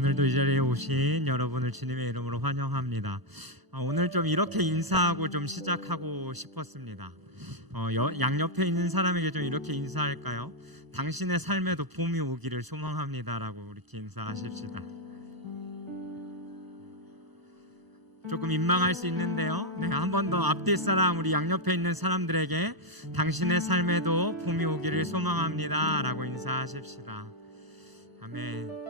오늘도 이 자리에 오신 여러분을 주님의 이름으로 환영합니다. 오늘 좀 이렇게 인사하고 좀 시작하고 싶었습니다. 양옆에 있는 사람에게 좀 이렇게 인사할까요? 당신의 삶에도 봄이 오기를 소망합니다라고 이렇게 인사하십시다. 조금 민망할 수 있는데요. 한 번 더 앞뒤 사람, 우리 양옆에 있는 사람들에게 당신의 삶에도 봄이 오기를 소망합니다 라고 인사하십시다. 아멘.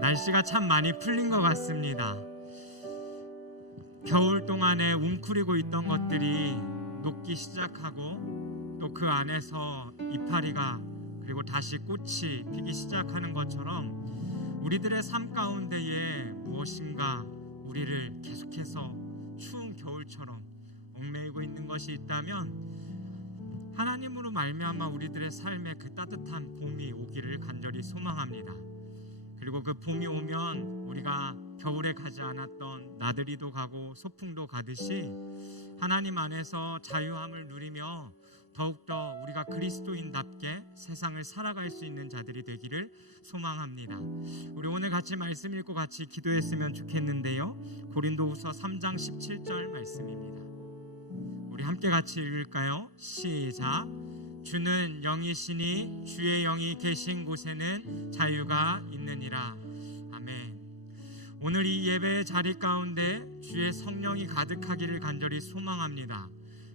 날씨가 참 많이 풀린 것 같습니다. 겨울 동안에 웅크리고 있던 것들이 녹기 시작하고 또 그 안에서 이파리가 그리고 다시 꽃이 피기 시작하는 것처럼 우리들의 삶 가운데에 무엇인가 우리를 계속해서 추운 겨울처럼 얽매이고 있는 것이 있다면 하나님으로 말미암아 우리들의 삶에 그 따뜻한 봄이 오기를 간절히 소망합니다. 그리고 그 봄이 오면 우리가 겨울에 가지 않았던 나들이도 가고 소풍도 가듯이 하나님 안에서 자유함을 누리며 더욱더 우리가 그리스도인답게 세상을 살아갈 수 있는 자들이 되기를 소망합니다. 우리 오늘 같이 말씀 읽고 같이 기도했으면 좋겠는데요. 고린도후서 3장 17절 말씀입니다. 우리 함께 같이 읽을까요? 시작. 주는 영이시니 주의 영이 계신 곳에는 자유가 있느니라. 아멘. 오늘 이 예배의 자리 가운데 주의 성령이 가득하기를 간절히 소망합니다.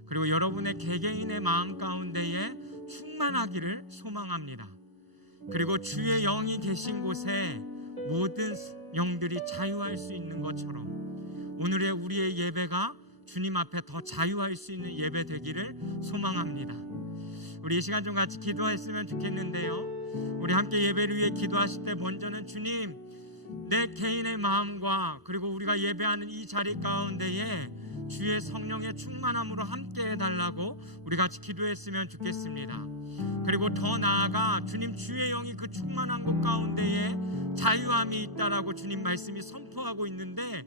그리고 여러분의 개개인의 마음 가운데에 충만하기를 소망합니다. 그리고 주의 영이 계신 곳에 모든 영들이 자유할 수 있는 것처럼 오늘의 우리의 예배가 주님 앞에 더 자유할 수 있는 예배 되기를 소망합니다. 우리 이 시간 좀 같이 기도했으면 좋겠는데요. 우리 함께 예배를 위해 기도하실 때 먼저는 주님, 내 개인의 마음과 그리고 우리가 예배하는 이 자리 가운데에 주의 성령의 충만함으로 함께 해달라고 우리 같이 기도했으면 좋겠습니다. 그리고 더 나아가 주님, 주의 영이 그 충만한 곳 가운데에 자유함이 있다라고 주님 말씀이 선포하고 있는데,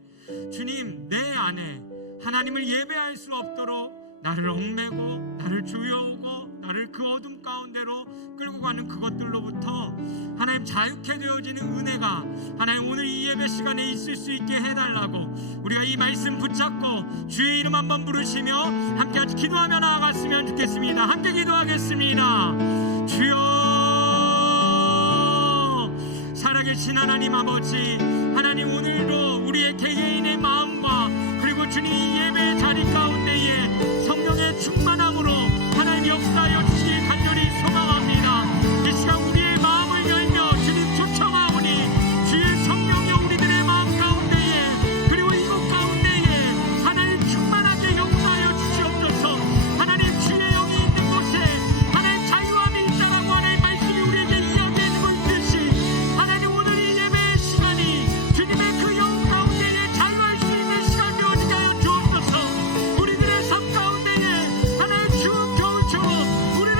주님, 내 안에 하나님을 예배할 수 없도록 나를 얽매고 나를 조여오고 나를 그 어둠 가운데로 끌고 가는 그것들로부터 하나님 자유케 되어지는 은혜가 하나님 오늘 이 예배 시간에 있을 수 있게 해달라고 우리가 이 말씀 붙잡고 주의 이름 한번 부르시며 함께 같이 기도하며 나아갔으면 좋겠습니다. 함께 기도하겠습니다. 주여, 살아계신 하나님 아버지, 하나님 오늘도 우리의 개개인의 마음과 그리고 주님 이 예배의 자리 가운데에 성령의 충만함으로 하나님 역사하여 주시길 간절히 소망합니다. 이 시간 우리의 마음을 열며 주님 초청하오니 주의 성령이 우리들의 마음 가운데에 그리고 이곳 가운데에 하나님 충만하게 역사하여 주시옵소서. 하나님 주의 영이 있는 곳에 하나님 자유함이 있다라고 하나님 말씀이 우리에게 이야기해 주고 있듯이 하나님 오늘 이 예배의 시간이 주님의 그 영 가운데에 자유할 수 있는 시간 되어지게 하여 주옵소서. 우리들의 삶 가운데에 하나님 추운 겨울처럼 우리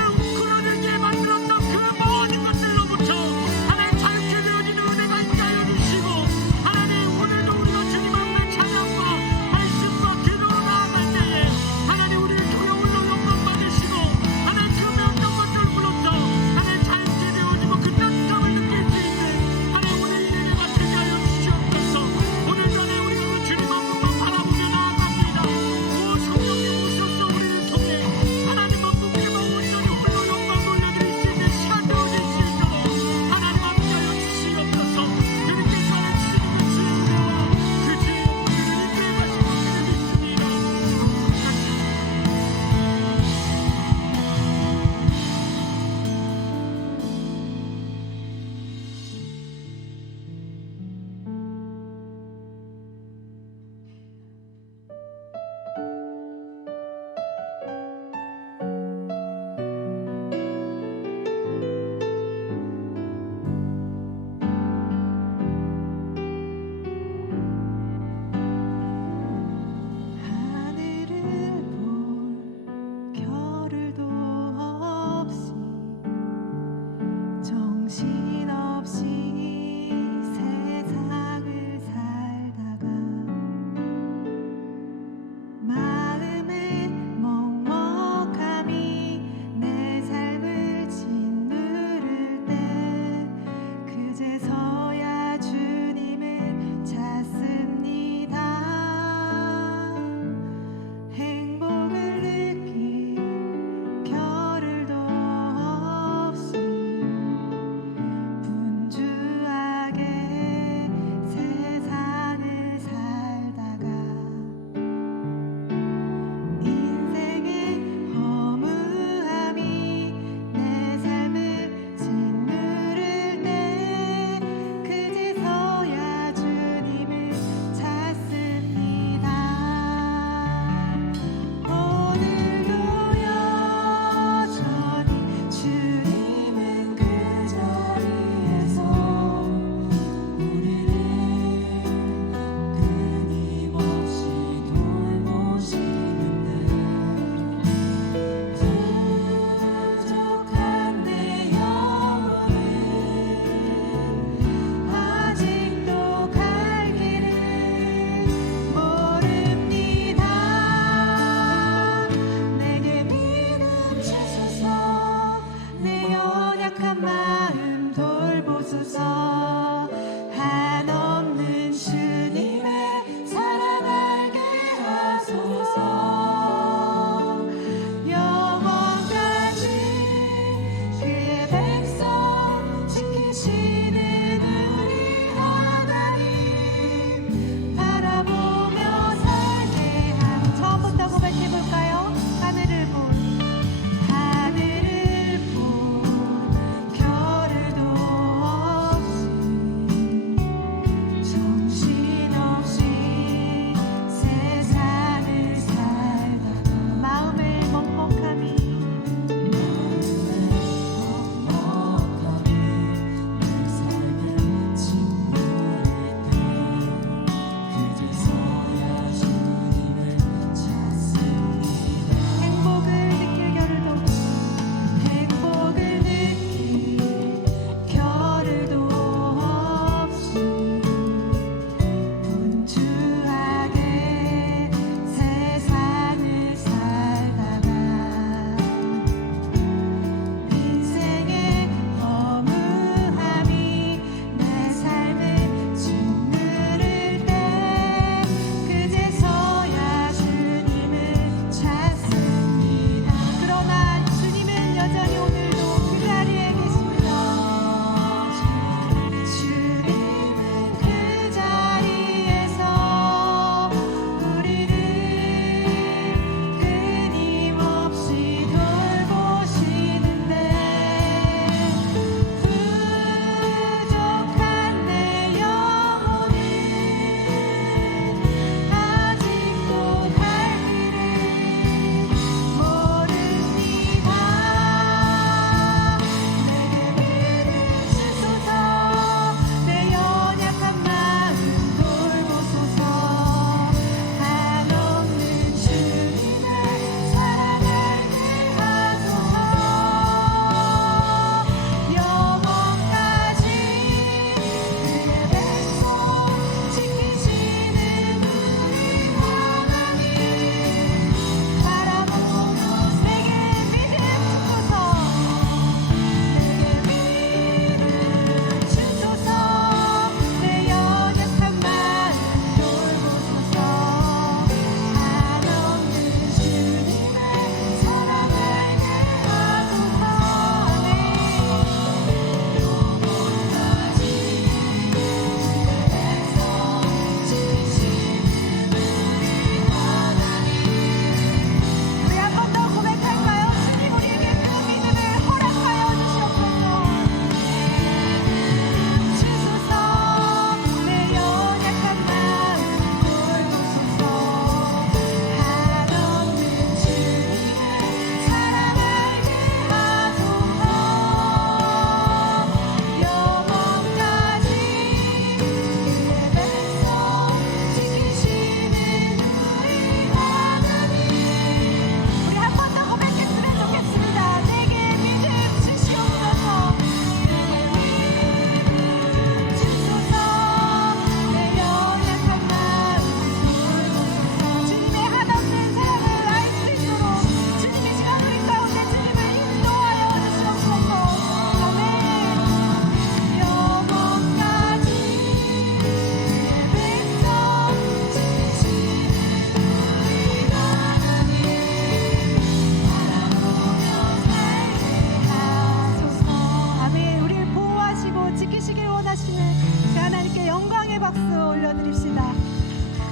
기뻐하시는 그 하나님께 영광의 박수 올려드립시다.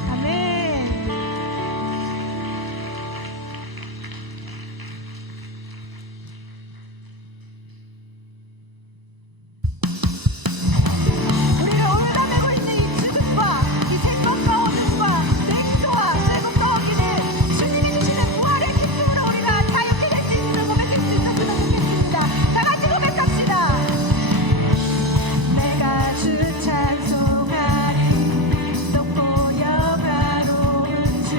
아멘. 우리를 올가매고 있는 이 죽음과 이 생명과 어둠과 냉소와 쇠곡과 어기를 주님이 주시는 부활의 기쁨으로 우리가 자유케 될 수 있음을 고백할 수 있었으면 좋겠습니다. 다 같이 고백합시다. 내가 주 찬송하리 높고 영화로운 주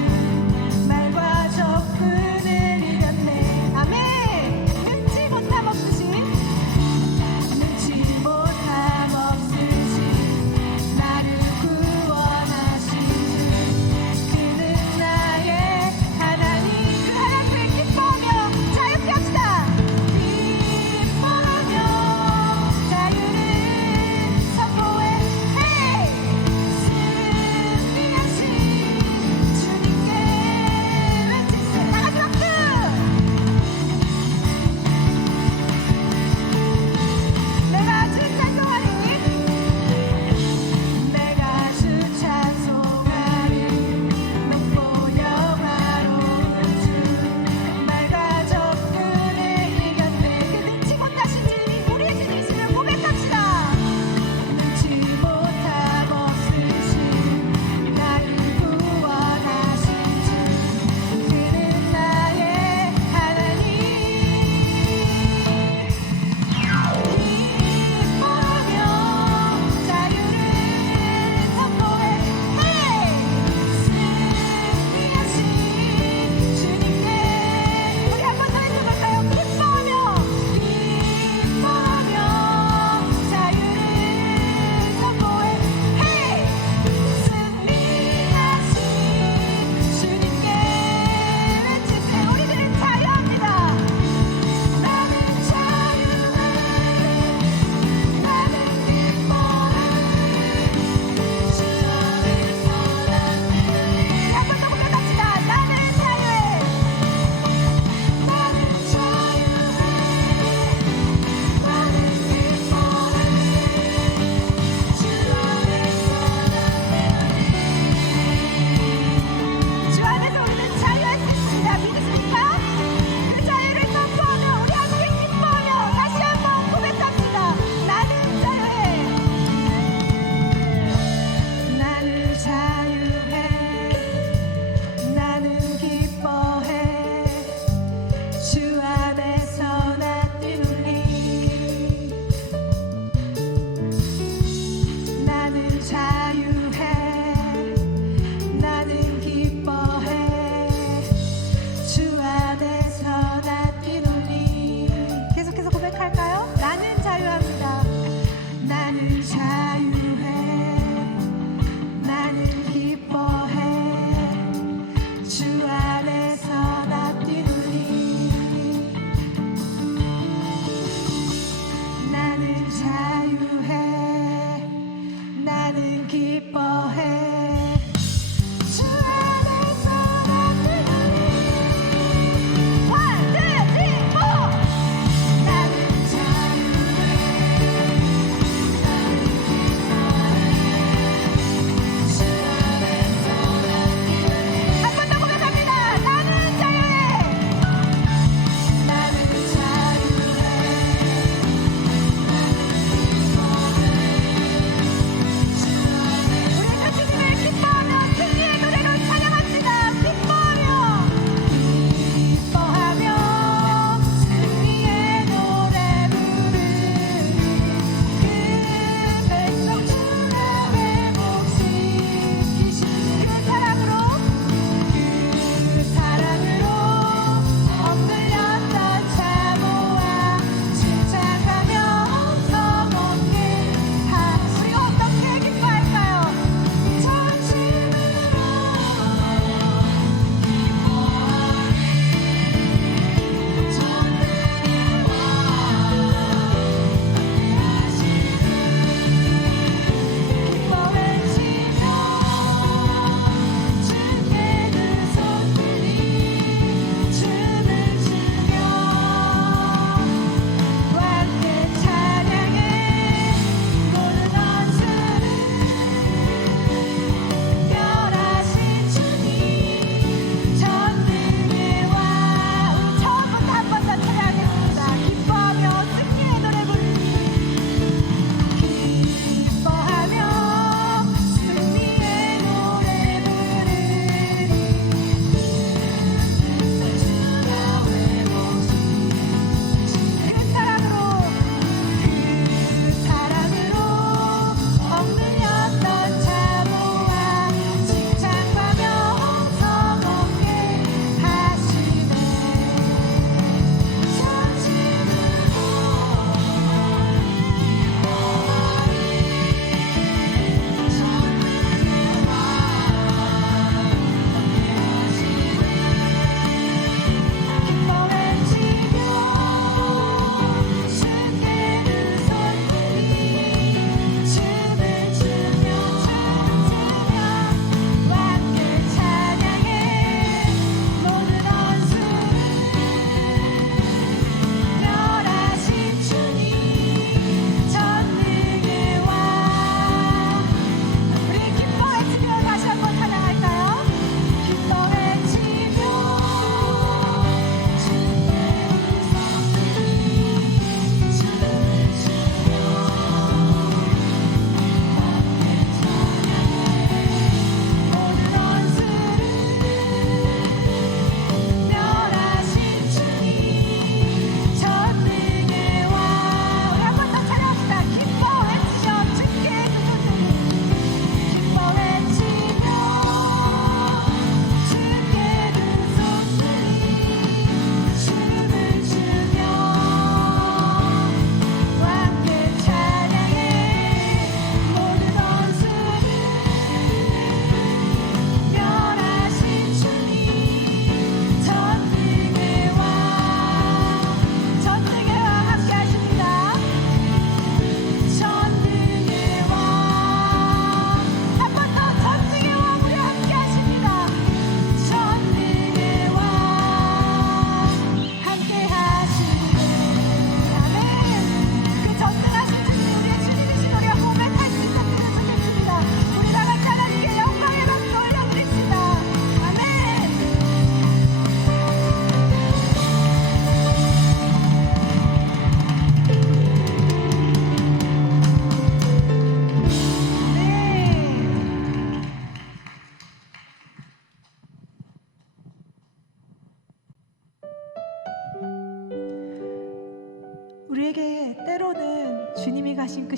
말과 적군을 이겼네. 아멘. 눈치 못함 없으신 나를 구원하신 주 그는 나의 하나님. 그 하나님을 기뻐하며 자유케 합시다. 기뻐하며 자유를 선포해. 승리하신 주님께 외치세. 다 같이 박수. 내가 주 찬송하리 내가 주 찬송하리 높고 영화로운 주 말과 적군을 이겼네. 그 능치 못하신 주님이 우리의 주님이심을 고백합시다. 능치 못함 없으신 나를 구원하신 주 그는 나의 하나님. 기뻐하며 자유를 선포해. 승리하신 주님께 우리 한 번 더 해볼까요? 기뻐하며 자유를 선포해. 승리하신 주님께 외치세. 우리들은 자유합니다. 나는 자유해. 나는 기뻐해. 주 안에서 한 번 더 고백합시다. 나는 자유해. 나는 자유해. 나는 기뻐해. 주 안에서 우리는 자유할 수 있습니다. 믿으십니까? 그 자유를 선포하며 우리 함께 기뻐하며 다시 한번 고백합시다. 나는 자유해. 나는 자유해. 나는 기뻐해. 주 안에서 나 뛰놀리. 나는 자유해. 나는 기뻐해. 주 안에서 나 뛰놀리. 계속해서 고백할까요? 나는 자유합니다. 나는 자유해. 나는 기뻐해. 주 안에서 나 뛰놀리. 나는 자유해. 나는 기뻐해. 주 안에서 나 뛰놀리. One, two, three, four. 나는 자유해. 나는 기뻐해. 주 안에서 나 뛰놀리. 한 번 더 고백합니다. 나는 자유해. 나는 자유해. 나는 기뻐해. 주 안에서 우리 주님을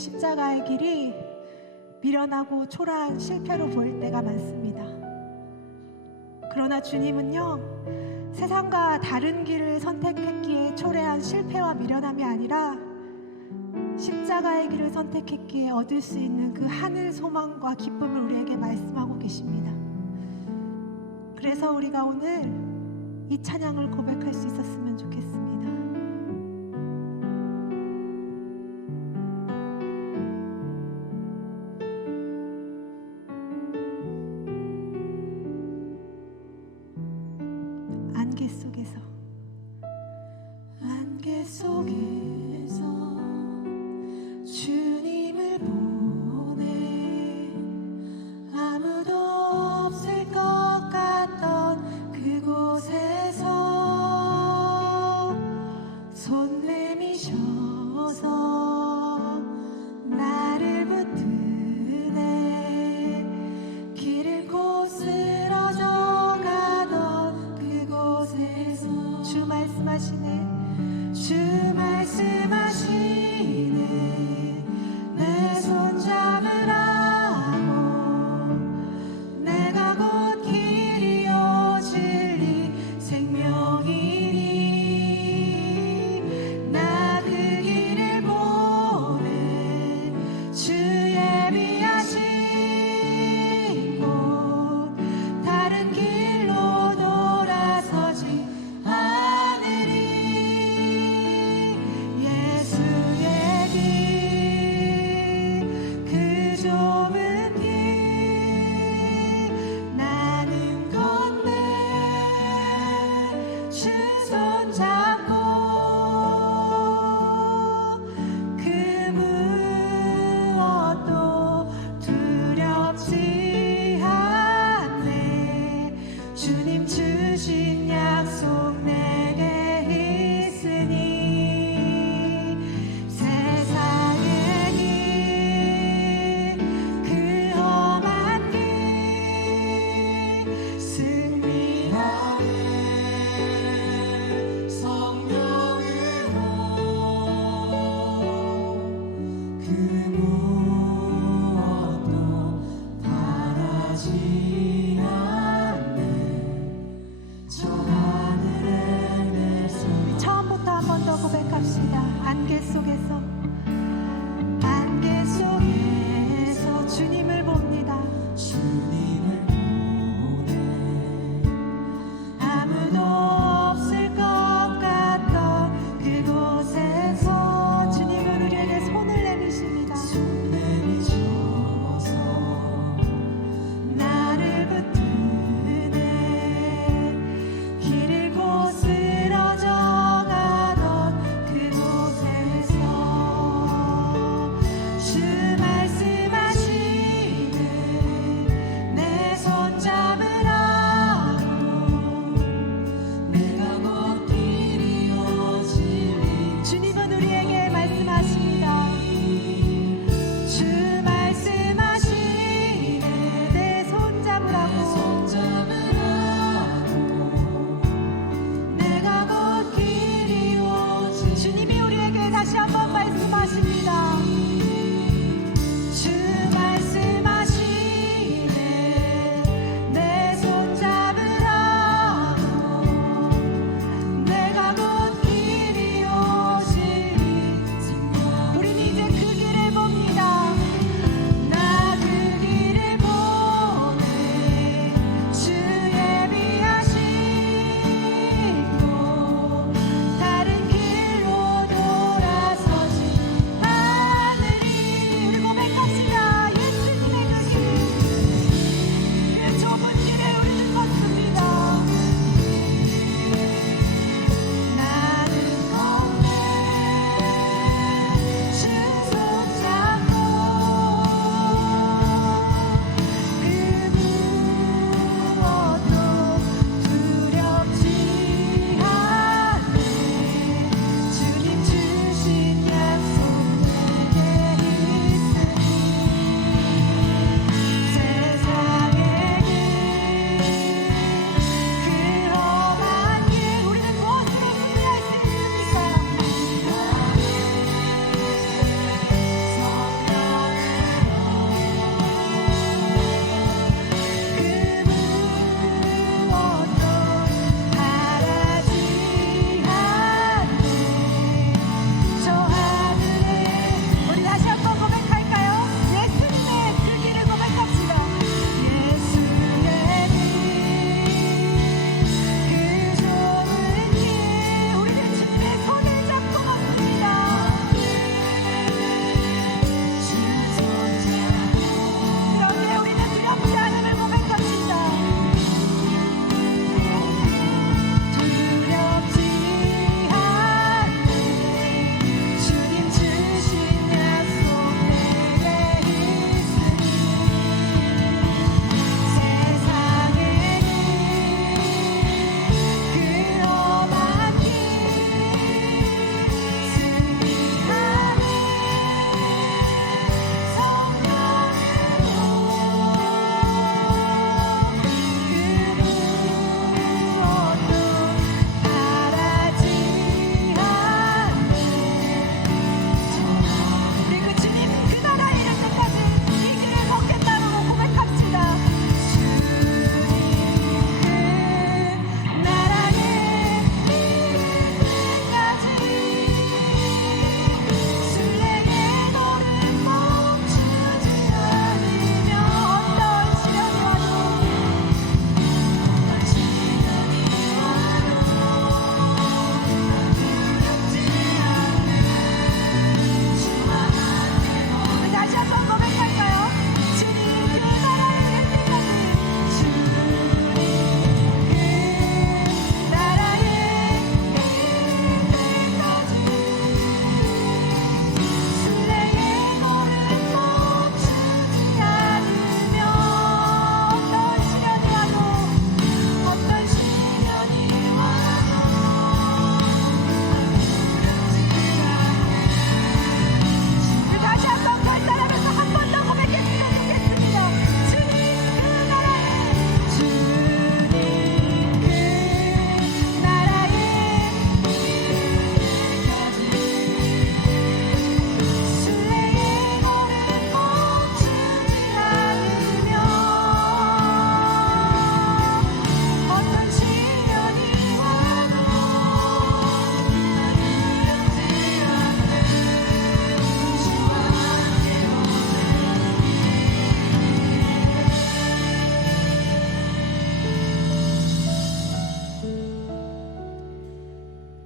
십자가의 길이 미련하고 초라한 실패로 보일 때가 많습니다. 그러나 주님은요, 세상과 다른 길을 선택했기에 초래한 실패와 미련함이 아니라 십자가의 길을 선택했기에 얻을 수 있는 그 하늘 소망과 기쁨을 우리에게 말씀하고 계십니다. 그래서 우리가 오늘 이 찬양을 고백할 수 있었으면 좋겠습니다. 안개 속에서 주님을 보내 아무도 없을 것 같던 그곳에서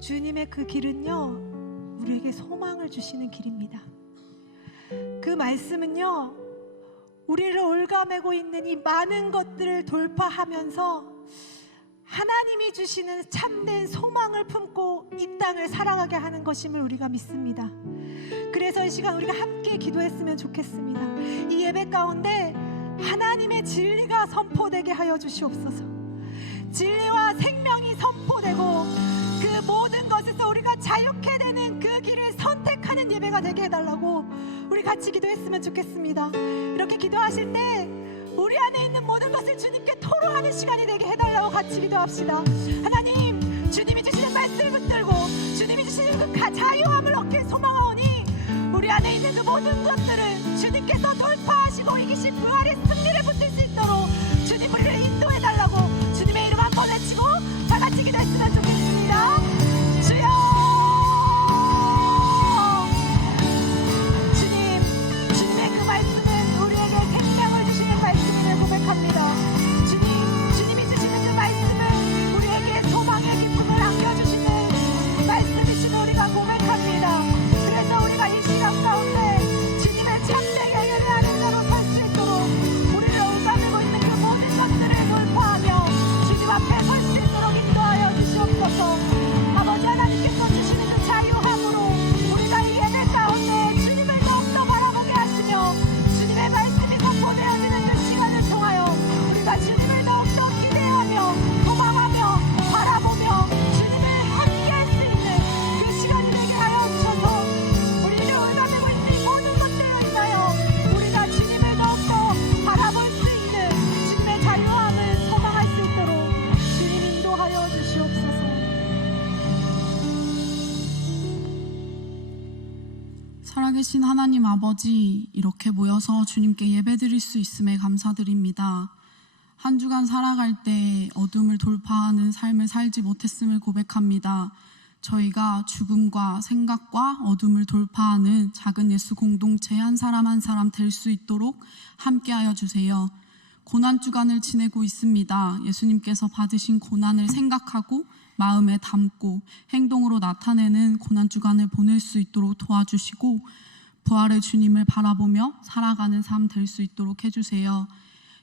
주님의 그 길은요, 우리에게 소망을 주시는 길입니다. 그 말씀은요, 우리를 올가매고 있는 이 많은 것들을 돌파하면서 하나님이 주시는 참된 소망을 품고 이 땅을 살아가게 하는 것임을 우리가 믿습니다. 그래서 이 시간 우리가 함께 기도했으면 좋겠습니다. 이 예배 가운데 하나님의 진리가 선포되게 하여 주시옵소서. 진리와 생명이 선포되고 그 모든 것에서 우리가 자유케 되는 그 길을 선택하는 예배가 되게 해달라고 우리 같이 기도했으면 좋겠습니다. 이렇게 기도하실 때 우리 안에 있는 모든 것을 주님께 토로하는 시간이 되게 해달라고 같이 기도합시다. 하나님, 주님이 주시는 말씀을 붙들고 주님이 주시는 그 자유함을 얻길 소망하오니 우리 안에 있는 그 모든 것들을 주님께서 돌파하시고 이기신 부활의 승리를 붙들 수 있도록 주님 우리를 인도해달라고 주님의 이름 한번 외치고 다 같이 기도했으면 좋겠습니다. 주여, 주님의 그 말씀은 우리에게 생명을 주시는 말씀임을 고백합니다. 주님이 주시는 그 말씀은 우리에게 소망의 기쁨을 안겨주시는 말씀이신 우리가 고백합니다. 그래서 우리가 이 시간 가운데 주님의 참된 예배를 하는 자로 설 수 있도록 우리를 오가매고 있는 그 모든 것들을 돌파하며 주님 앞에 설 수 있도록 인도하여 주시옵소서. 아버지 하나님께서 주시는 그 자유함으로 우리가 이 예배 가운데 주님을 더욱더 바라보게 하시며 주님의 말씀이 선포되어지는 그 시간을 통하여 우리가 주님을 더욱더 기대하며 소망하며 바라보며 주님을 함께할 수 있는 그 시간이 되게 하여 주셔서 우리를 올가매고 있는 이 모든 것들을 인하여 우리가 주님을 더욱더 바라볼 수 있는 주님의 자유함을 소망할 수 있도록 주님 인도하여 주시옵소서. 살아계신 하나님 아버지, 이렇게 모여서 주님께 예배드릴 수 있음에 감사드립니다. 한 주간 살아갈 때 어둠을 돌파하는 삶을 살지 못했음을 고백합니다. 저희가 죽음과 생각과 어둠을 돌파하는 작은 예수 공동체 한 사람 한 사람 될 수 있도록 함께하여 주세요. 고난 주간을 지내고 있습니다. 예수님께서 받으신 고난을 생각하고 마음에 담고 행동으로 나타내는 고난 주간을 보낼 수 있도록 도와주시고 부활의 주님을 바라보며 살아가는 삶 될 수 있도록 해주세요.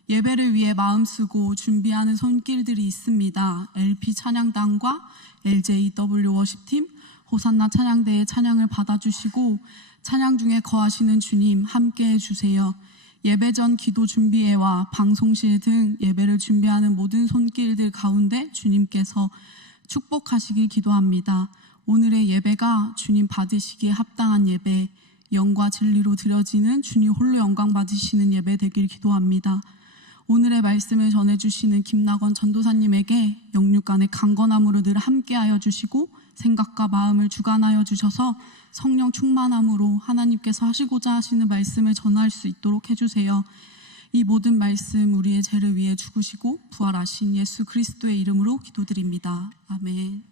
예배를 위해 마음 쓰고 준비하는 손길들이 있습니다. LP 찬양단과 LJW 워십팀, 호산나 찬양대의 찬양을 받아주시고 찬양 중에 거하시는 주님 함께해 주세요. 예배 전 기도 준비회와 방송실 등 예배를 준비하는 모든 손길들 가운데 주님께서 축복하시길 기도합니다. 오늘의 예배가 주님 받으시기에 합당한 예배, 영과 진리로 드려지는 주님 홀로 영광 받으시는 예배 되길 기도합니다. 오늘의 말씀을 전해주시는 김나건 전도사님에게 영육간의 강건함으로 늘 함께하여 주시고 생각과 마음을 주관하여 주셔서 성령 충만함으로 하나님께서 하시고자 하시는 말씀을 전할 수 있도록 해주세요. 이 모든 말씀 우리의 죄를 위해 죽으시고 부활하신 예수 그리스도의 이름으로 기도드립니다. 아멘.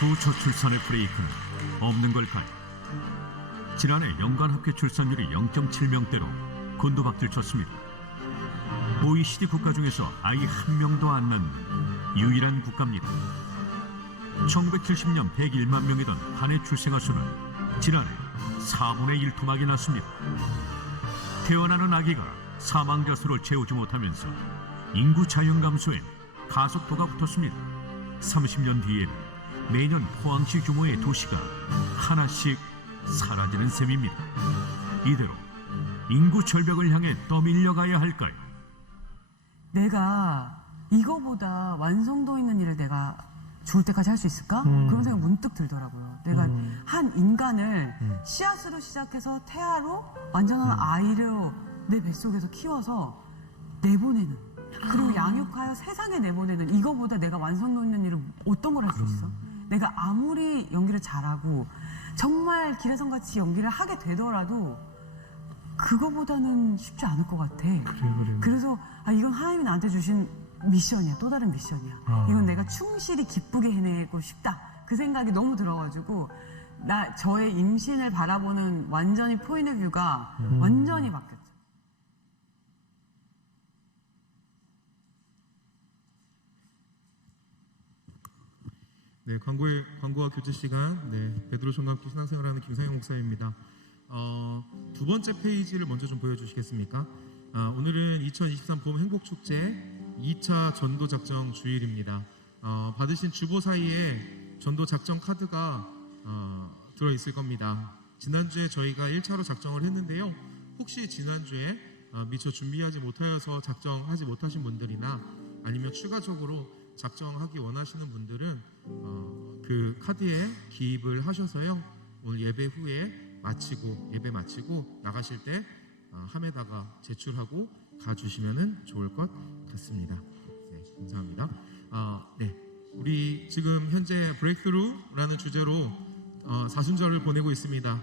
수저출산의 브레이크는 없는 걸까요? 지난해 연간 합계 출산율이 0.7명대로 곤두박질쳤습니다. OECD 국가 중에서 아이 한 명도 안 낳는 유일한 국가입니다. 1970년 101만 명이던 한 해 출생아 수는 지난해 4분의 1 토막이 났습니다. 태어나는 아기가 사망자 수를 채우지 못하면서 인구 자연 감소에 가속도가 붙었습니다. 30년 뒤에는 매년 포항시 규모의 도시가 하나씩 사라지는 셈입니다. 이대로 인구 절벽을 향해 떠밀려가야 할까요? 내가 이거보다 완성도 있는 일을 내가 죽을 때까지 할 수 있을까? 그런 생각이 문득 들더라고요. 내가 한 인간을 씨앗으로 시작해서 태아로 완전한 아이를 내 뱃속에서 키워서 내보내는, 그리고 양육하여 세상에 내보내는, 이거보다 내가 완성도 있는 일을 어떤 걸 할 수 있어? 내가 아무리 연기를 잘하고 정말 기라성같이 연기를 하게 되더라도 그거보다는 쉽지 않을 것 같아. 그래서 이건 하나님이 나한테 주신 미션이야. 또 다른 미션이야. 이건 내가 충실히 기쁘게 해내고 싶다. 그 생각이 너무 들어가지고 저의 임신을 바라보는 완전히 포인트 뷰가 완전히 바뀌었죠. 네, 광고와 교제 시간. 네, 베드로 총과 함께 신앙생활하는 김상영 목사입니다. 두 번째 페이지를 먼저 좀 보여주시겠습니까? 오늘은 2023 봄 행복축제 2차 전도 작정 주일입니다. 받으신 주보 사이에 전도 작정 카드가 들어있을 겁니다. 지난주에 저희가 1차로 작정을 했는데요. 혹시 지난주에 미처 준비하지 못하여서 작정하지 못하신 분들이나 아니면 추가적으로 작정하기 원하시는 분들은 그 카드에 기입을 하셔서요. 오늘 예배 후에 예배 마치고 나가실 때 함에다가 제출하고 가주시면 좋을 것 같습니다. 네, 감사합니다. 네, 우리 지금 현재 브레이크스루라는 주제로 사순절을 보내고 있습니다.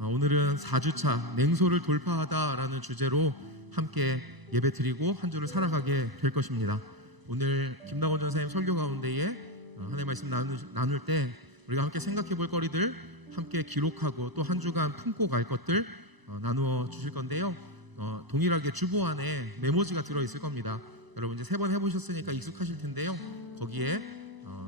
오늘은 4주차 냉소를 돌파하다라는 주제로 함께 예배 드리고 한 주를 살아가게 될 것입니다. 오늘 김나건 전사님 설교 가운데에 하나님의 말씀 나눌 때 우리가 함께 생각해 볼 거리들, 함께 기록하고 또 한 주간 품고 갈 것들 나누어 주실 건데요. 동일하게 주보 안에 메모지가 들어있을 겁니다. 여러분 이제 3번 해보셨으니까 익숙하실 텐데요. 거기에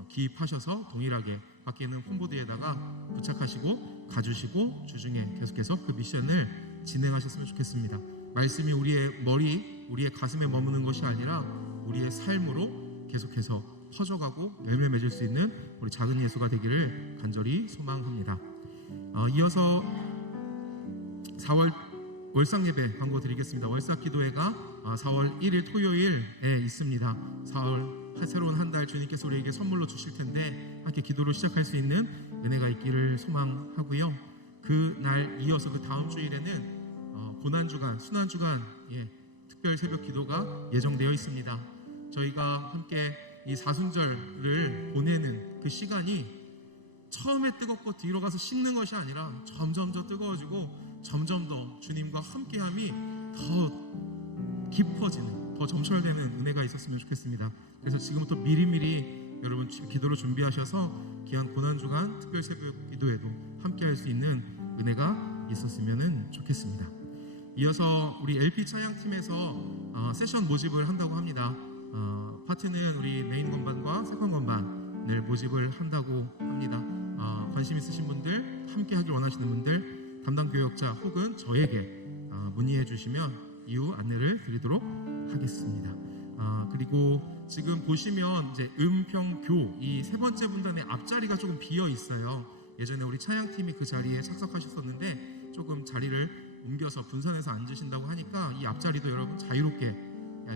기입하셔서 동일하게 밖에 있는 홈보드에다가 부착하시고 가주시고 주중에 계속해서 그 미션을 진행하셨으면 좋겠습니다. 말씀이 우리의 머리, 우리의 가슴에 머무는 것이 아니라 우리의 삶으로 계속해서 퍼져가고 열매 맺을 수 있는 우리 작은 예수가 되기를 간절히 소망합니다. 이어서 4월 월삭 예배 광고 드리겠습니다. 월삭 기도회가 4월 1일 토요일에 있습니다. 4월 새로운 한 달 주님께서 우리에게 선물로 주실 텐데 함께 기도로 시작할 수 있는 은혜가 있기를 소망하고요. 그 날 이어서 그 다음 주일에는 고난주간, 순환주간 특별 새벽 기도가 예정되어 있습니다. 저희가 함께 이 사순절을 보내는 그 시간이 처음에 뜨겁고 뒤로 가서 식는 것이 아니라 점점 더 뜨거워지고 점점 더 주님과 함께함이 더 깊어지는, 더 점철되는 은혜가 있었으면 좋겠습니다. 그래서 지금부터 미리미리 여러분 기도로 준비하셔서 귀한 고난주간 특별 새벽 기도에도 함께할 수 있는 은혜가 있었으면 좋겠습니다. 이어서 우리 LP 찬양팀에서 세션 모집을 한다고 합니다. 파트는 우리 메인 건반과 세컨 건반을 모집을 한다고 합니다. 관심 있으신 분들, 함께 하길 원하시는 분들 담당 교역자 혹은 저에게 문의해 주시면 이후 안내를 드리도록 하겠습니다. 그리고 지금 보시면 이제 음평교 이 3번째 분단의 앞자리가 조금 비어 있어요. 예전에 우리 찬양팀이 그 자리에 착석하셨었는데 조금 자리를 옮겨서 분산해서 앉으신다고 하니까 이 앞자리도 여러분 자유롭게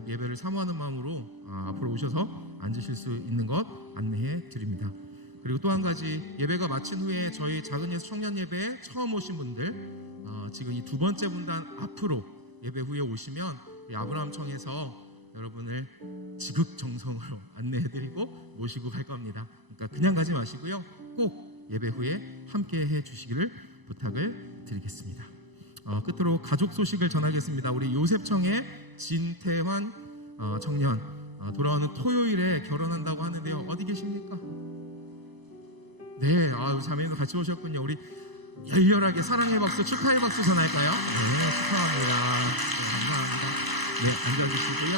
예배를 사모하는 마음으로 앞으로 오셔서 앉으실 수 있는 것 안내해 드립니다. 그리고 또 한 가지, 예배가 마친 후에 저희 작은 예수 청년 예배에 처음 오신 분들 지금 이 2번째 분단 앞으로 예배 후에 오시면 아브라함청에서 여러분을 지극정성으로 안내해드리고 모시고 갈 겁니다. 그러니까 그냥 가지 마시고요, 꼭 예배 후에 함께 해주시기를 부탁을 드리겠습니다. 끝으로 가족 소식을 전하겠습니다. 우리 요셉청의 진태환 청년 돌아오는 토요일에 결혼한다고 하는데요. 어디 계십니까? 네, 자매님도 같이 오셨군요. 우리 열렬하게 사랑의 박수, 축하의 박수 전할까요? 네, 축하합니다. 네, 감사합니다. 네, 앉아주시고요.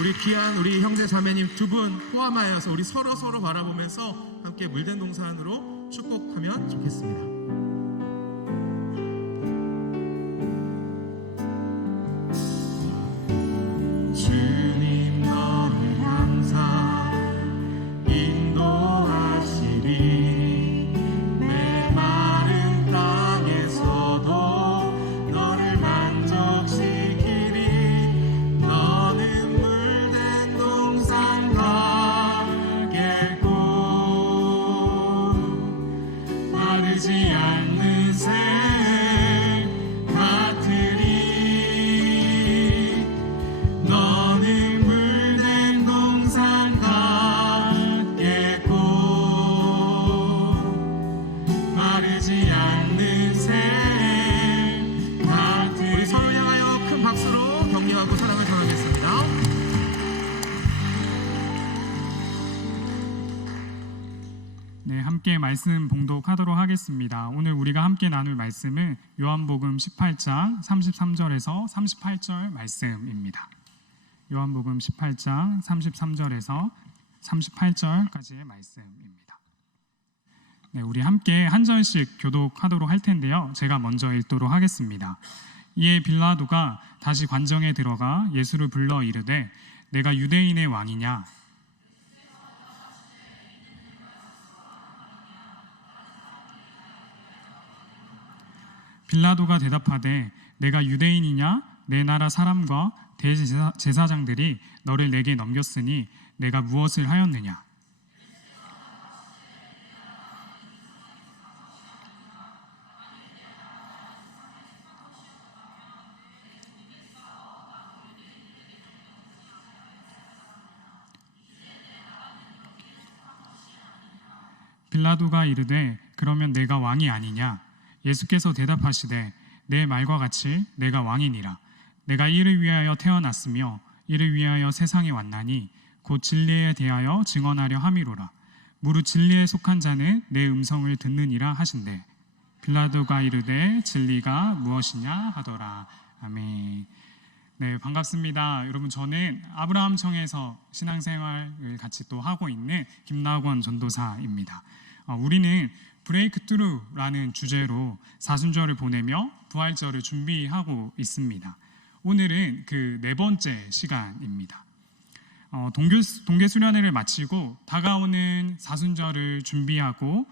우리 귀한 우리 형제 자매님 두 분 포함하여서 우리 서로 바라보면서 함께 물된 동산으로 축복하면 좋겠습니다. 주님 너를 항상 인도하시리 메마른 땅에서도 너를 만족시키리 너는 물된 동산 가겠고 마르지 않는 샘 같으리 너는 물된 동산 같겠고 마르지 않는 샘 같으리 우리 서로 향하여 큰 박수로 격려하고 사랑을 전하겠습니다. 네, 함께 말씀 봉독하도록 하겠습니다. 오늘 우리가 함께 나눌 말씀은 요한복음 18장 33절에서 38절 말씀입니다. 요한복음 18장 33절에서 38절까지의 말씀입니다. 네, 우리 함께 한 절씩 교독하도록 할 텐데요. 제가 먼저 읽도록 하겠습니다. 이에 빌라도가 다시 관정에 들어가 예수를 불러 이르되 내가 유대인의 왕이냐? 빌라도가 대답하되 내가 유대인이냐? 내 나라 사람과 대제사장들이 너를 내게 넘겼으니 내가 무엇을 하였느냐? 빌라도가 이르되 그러면 내가 왕이 아니냐? 예수께서 대답하시되 내 말과 같이 내가 왕이니라. 내가 이를 위하여 태어났으며 이를 위하여 세상에 왔나니 곧 진리에 대하여 증언하려 함이로라. 무릇 진리에 속한 자는 내 음성을 듣느니라 하신대. 빌라도가 이르되 진리가 무엇이냐 하더라. 아멘. 네, 반갑습니다. 여러분, 저는 아브라함청에서 신앙생활을 같이 또 하고 있는 김나권 전도사입니다. 우리는 브레이크트루라는 주제로 사순절을 보내며 부활절을 준비하고 있습니다. 오늘은 그 네 번째 시간입니다. 동계수련회를 마치고 다가오는 사순절을 준비하고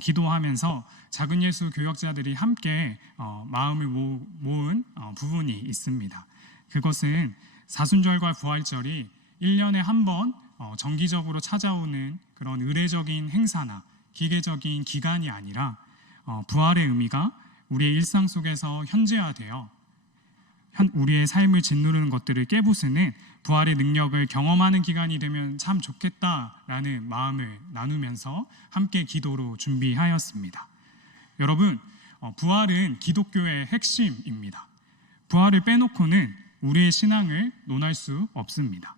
기도하면서 작은 예수 교역자들이 함께 마음을 모은 부분이 있습니다. 그것은 사순절과 부활절이 1년에 한 번 정기적으로 찾아오는 그런 의례적인 행사나 기계적인 기간이 아니라 부활의 의미가 우리의 일상 속에서 현재화되어 우리의 삶을 짓누르는 것들을 깨부수는 부활의 능력을 경험하는 기간이 되면 참 좋겠다라는 마음을 나누면서 함께 기도로 준비하였습니다. 여러분, 부활은 기독교의 핵심입니다. 부활을 빼놓고는 우리의 신앙을 논할 수 없습니다.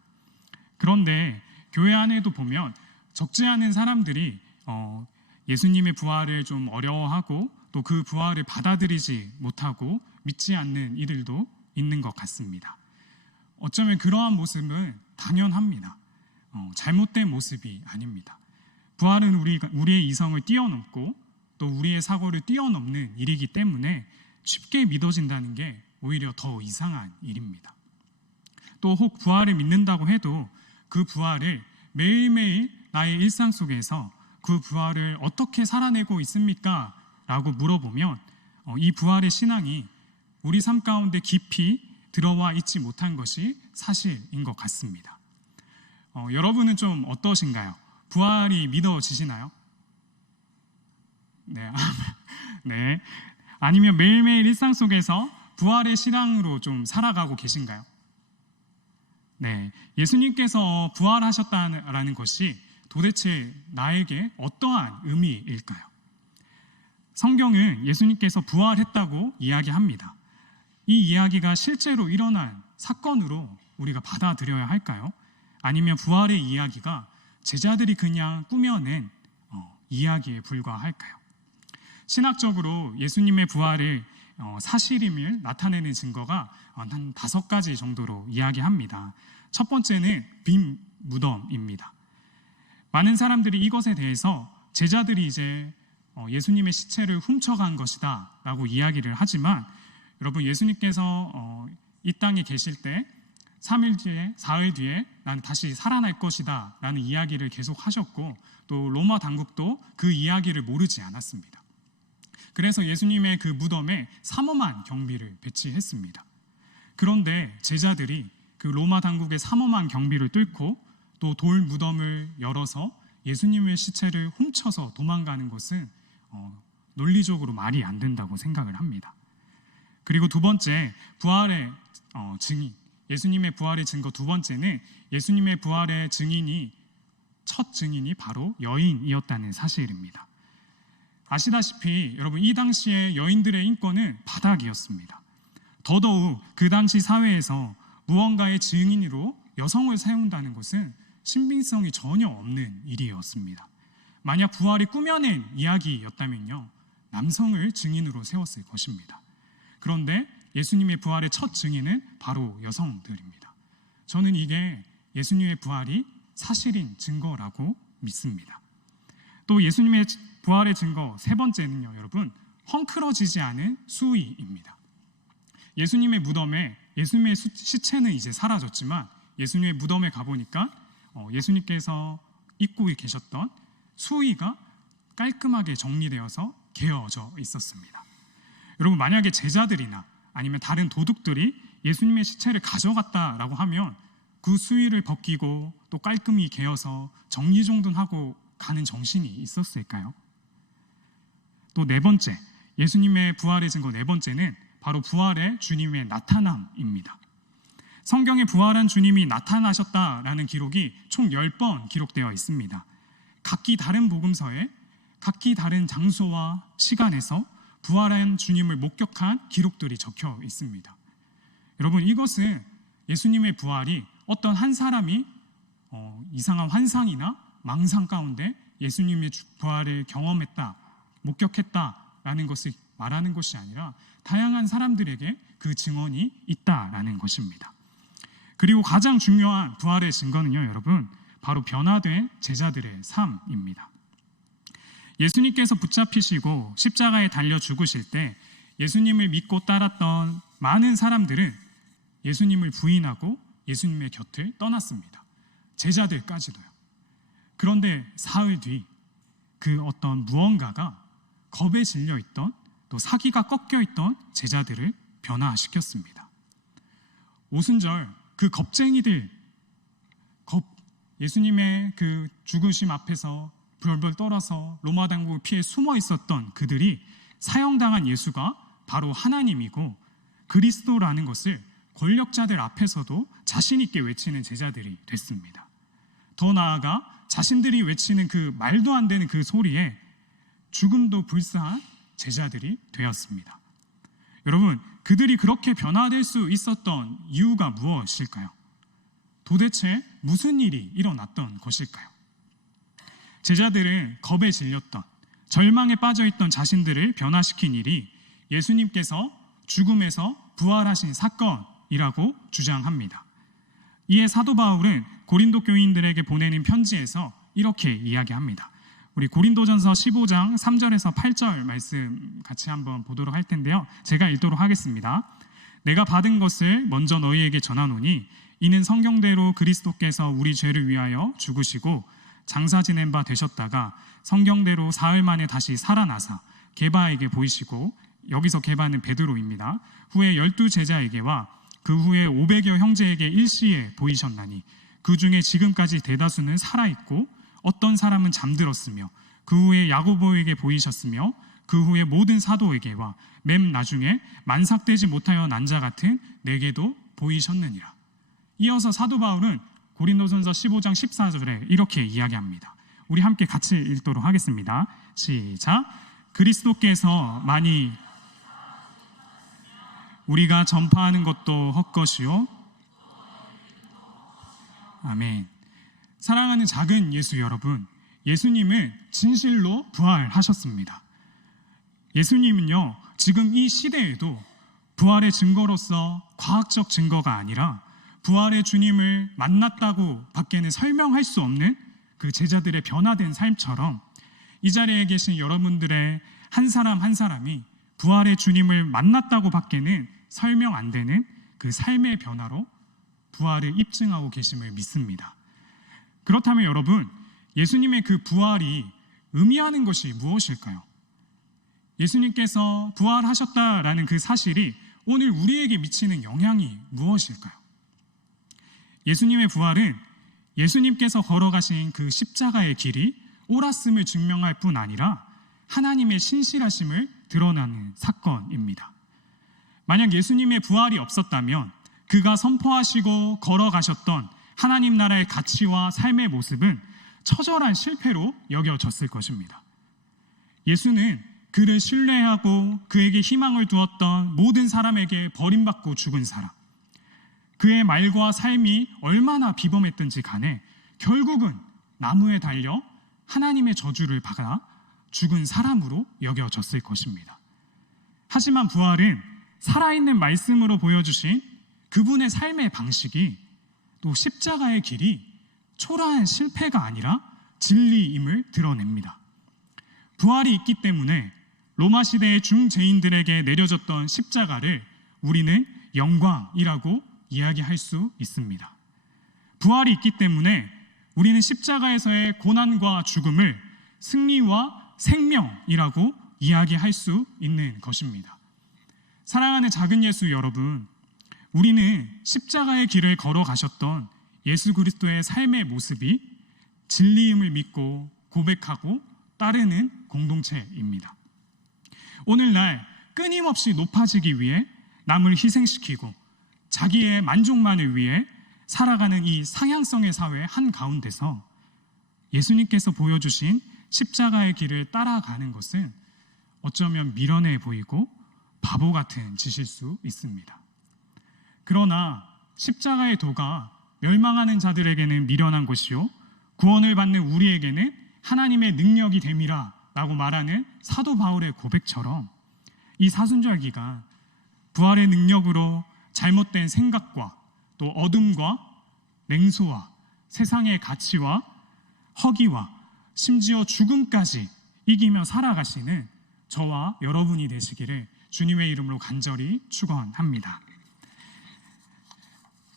그런데 교회 안에도 보면 적지 않은 사람들이 예수님의 부활을 좀 어려워하고 또 그 부활을 받아들이지 못하고 믿지 않는 이들도 있는 것 같습니다. 어쩌면 그러한 모습은 당연합니다. 잘못된 모습이 아닙니다. 부활은 우리의 이성을 뛰어넘고 또 우리의 사고를 뛰어넘는 일이기 때문에 쉽게 믿어진다는 게 오히려 더 이상한 일입니다. 또 혹 부활을 믿는다고 해도 그 부활을 매일매일 나의 일상 속에서 그 부활을 어떻게 살아내고 있습니까? 라고 물어보면 이 부활의 신앙이 우리 삶 가운데 깊이 들어와 있지 못한 것이 사실인 것 같습니다. 여러분은 좀 어떠신가요? 부활이 믿어지시나요? 네, 네. 아니면 매일매일 일상 속에서 부활의 신앙으로 좀 살아가고 계신가요? 네, 예수님께서 부활하셨다는 것이 도대체 나에게 어떠한 의미일까요? 성경은 예수님께서 부활했다고 이야기합니다. 이 이야기가 실제로 일어난 사건으로 우리가 받아들여야 할까요? 아니면 부활의 이야기가 제자들이 그냥 꾸며낸 이야기에 불과할까요? 신학적으로 예수님의 부활을 사실임을 나타내는 증거가 한 5가지 정도로 이야기합니다. 첫 번째는 빈 무덤입니다. 많은 사람들이 이것에 대해서 제자들이 이제 예수님의 시체를 훔쳐간 것이다 라고 이야기를 하지만, 여러분, 예수님께서 이 땅에 계실 때 3일 뒤에, 4일 뒤에 나는 다시 살아날 것이다 라는 이야기를 계속 하셨고, 또 로마 당국도 그 이야기를 모르지 않았습니다. 그래서 예수님의 그 무덤에 삼엄한 경비를 배치했습니다. 그런데 제자들이 그 로마 당국의 삼엄한 경비를 뚫고 또 돌 무덤을 열어서 예수님의 시체를 훔쳐서 도망가는 것은 논리적으로 말이 안 된다고 생각을 합니다. 그리고 두 번째, 부활의 증인, 예수님의 부활의 증거 두 번째는 예수님의 부활의 첫 증인이 바로 여인이었다는 사실입니다. 아시다시피 여러분, 이 당시에 여인들의 인권은 바닥이었습니다. 더더욱 그 당시 사회에서 무언가의 증인으로 여성을 세운다는 것은 신빙성이 전혀 없는 일이었습니다. 만약 부활이 꾸며낸 이야기였다면요, 남성을 증인으로 세웠을 것입니다. 그런데 예수님의 부활의 첫 증인은 바로 여성들입니다. 저는 이게 예수님의 부활이 사실인 증거라고 믿습니다. 또 예수님의 부활의 증거 세 번째는요, 여러분, 헝클어지지 않은 수위입니다. 예수님의 무덤에, 예수님의 시체는 이제 사라졌지만 예수님의 무덤에 가보니까 예수님께서 입고 계셨던 수위가 깔끔하게 정리되어서 개어져 있었습니다. 여러분, 만약에 제자들이나 아니면 다른 도둑들이 예수님의 시체를 가져갔다라고 하면 그 수위를 벗기고 또 깔끔히 개어서 정리정돈하고 가는 정신이 있었을까요? 또 네 번째, 예수님의 부활의 증거 네 번째는 바로 부활의 주님의 나타남입니다. 성경에 부활한 주님이 나타나셨다라는 기록이 총 10번 기록되어 있습니다. 각기 다른 복음서에 각기 다른 장소와 시간에서 부활한 주님을 목격한 기록들이 적혀 있습니다. 여러분, 이것은 예수님의 부활이 어떤 한 사람이 이상한 환상이나 망상 가운데 예수님의 부활을 경험했다, 목격했다라는 것을 말하는 것이 아니라 다양한 사람들에게 그 증언이 있다라는 것입니다. 그리고 가장 중요한 부활의 증거는요, 여러분, 바로 변화된 제자들의 삶입니다. 예수님께서 붙잡히시고 십자가에 달려 죽으실 때 예수님을 믿고 따랐던 많은 사람들은 예수님을 부인하고 예수님의 곁을 떠났습니다. 제자들까지도요. 그런데 사흘 뒤 그 어떤 무언가가 겁에 질려 있던, 또 사기가 꺾여 있던 제자들을 변화시켰습니다. 오순절 그 겁쟁이들, 예수님의 그 죽으심 앞에서 벌벌 떨어서 로마 당국을 피해 숨어 있었던 그들이 사형당한 예수가 바로 하나님이고 그리스도라는 것을 권력자들 앞에서도 자신 있게 외치는 제자들이 됐습니다. 더 나아가 자신들이 외치는 그 말도 안 되는 그 소리에 죽음도 불사한 제자들이 되었습니다. 여러분, 그들이 그렇게 변화될 수 있었던 이유가 무엇일까요? 도대체 무슨 일이 일어났던 것일까요? 제자들은 겁에 질렸던, 절망에 빠져있던 자신들을 변화시킨 일이 예수님께서 죽음에서 부활하신 사건이라고 주장합니다. 이에 사도 바울은 고린도 교인들에게 보내는 편지에서 이렇게 이야기합니다. 우리 고린도전서 15장 3절에서 8절 말씀 같이 한번 보도록 할 텐데요. 제가 읽도록 하겠습니다. 내가 받은 것을 먼저 너희에게 전하노니 이는 성경대로 그리스도께서 우리 죄를 위하여 죽으시고 장사 지낸 바 되셨다가 성경대로 사흘 만에 다시 살아나사 게바에게 보이시고, 여기서 게바는 베드로입니다. 후에 12제자에게와 그 후에 500여 형제에게 일시에 보이셨나니 그 중에 지금까지 대다수는 살아있고 어떤 사람은 잠들었으며, 그 후에 야고보에게 보이셨으며, 그 후에 모든 사도에게와 맨 나중에 만삭되지 못하여 난 자 같은 내게도 보이셨느니라. 이어서 사도 바울은 고린도전서 15장 14절에 이렇게 이야기합니다. 우리 함께 같이 읽도록 하겠습니다. 시작. 그리스도께서 만일 우리가 전파하는 것도 헛것이요. 아멘. 사랑하는 작은 예수 여러분, 예수님은 진실로 부활하셨습니다. 예수님은요, 지금 이 시대에도 부활의 증거로서 과학적 증거가 아니라 부활의 주님을 만났다고 밖에는 설명할 수 없는 그 제자들의 변화된 삶처럼 이 자리에 계신 여러분들의 한 사람 한 사람이 부활의 주님을 만났다고 밖에는 설명 안 되는 그 삶의 변화로 부활을 입증하고 계심을 믿습니다. 그렇다면 여러분, 예수님의 그 부활이 의미하는 것이 무엇일까요? 예수님께서 부활하셨다라는 그 사실이 오늘 우리에게 미치는 영향이 무엇일까요? 예수님의 부활은 예수님께서 걸어가신 그 십자가의 길이 옳았음을 증명할 뿐 아니라 하나님의 신실하심을 드러나는 사건입니다. 만약 예수님의 부활이 없었다면 그가 선포하시고 걸어가셨던 하나님 나라의 가치와 삶의 모습은 처절한 실패로 여겨졌을 것입니다. 예수는 그를 신뢰하고 그에게 희망을 두었던 모든 사람에게 버림받고 죽은 사람, 그의 말과 삶이 얼마나 비범했든지 간에 결국은 나무에 달려 하나님의 저주를 받아 죽은 사람으로 여겨졌을 것입니다. 하지만 부활은 살아있는 말씀으로 보여주신 그분의 삶의 방식이 또 십자가의 길이 초라한 실패가 아니라 진리임을 드러냅니다. 부활이 있기 때문에 로마 시대의 중죄인들에게 내려졌던 십자가를 우리는 영광이라고 이야기할 수 있습니다. 부활이 있기 때문에 우리는 십자가에서의 고난과 죽음을 승리와 생명이라고 이야기할 수 있는 것입니다. 사랑하는 작은 예수 여러분, 우리는 십자가의 길을 걸어가셨던 예수 그리스도의 삶의 모습이 진리임을 믿고 고백하고 따르는 공동체입니다. 오늘날 끊임없이 높아지기 위해 남을 희생시키고 자기의 만족만을 위해 살아가는 이 상향성의 사회 한가운데서 예수님께서 보여주신 십자가의 길을 따라가는 것은 어쩌면 미련해 보이고 바보 같은 짓일 수 있습니다. 그러나 십자가의 도가 멸망하는 자들에게는 미련한 것이요 구원을 받는 우리에게는 하나님의 능력이 됨이라 라고 말하는 사도 바울의 고백처럼 이 사순절 기간 부활의 능력으로 잘못된 생각과 또 어둠과 냉소와 세상의 가치와 허기와 심지어 죽음까지 이기며 살아가시는 저와 여러분이 되시기를 주님의 이름으로 간절히 축원합니다.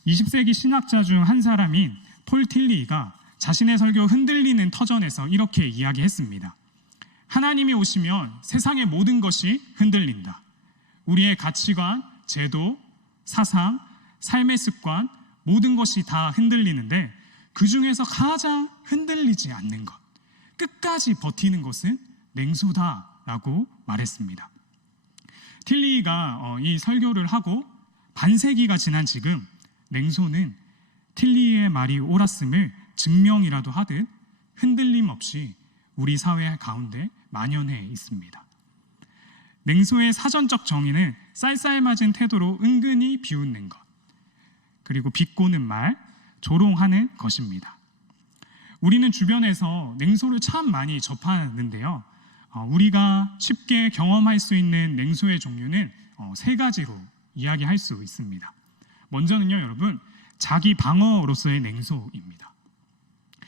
20세기 신학자 중 한 사람인 폴 틸리가 자신의 설교 흔들리는 터전에서 이렇게 이야기했습니다. 하나님이 오시면 세상의 모든 것이 흔들린다. 우리의 가치관, 제도, 사상, 삶의 습관 모든 것이 다 흔들리는데 그 중에서 가장 흔들리지 않는 것, 끝까지 버티는 것은 냉소다라고 말했습니다. 틸리가 이 설교를 하고 반세기가 지난 지금 냉소는 틸리의 말이 옳았음을 증명이라도 하듯 흔들림 없이 우리 사회 가운데 만연해 있습니다. 냉소의 사전적 정의는 쌀쌀맞은 태도로 은근히 비웃는 것, 그리고 비꼬는 말, 조롱하는 것입니다. 우리는 주변에서 냉소를 참 많이 접하는데요. 우리가 쉽게 경험할 수 있는 냉소의 종류는 세 가지로 이야기할 수 있습니다. 먼저는요, 여러분, 자기 방어로서의 냉소입니다.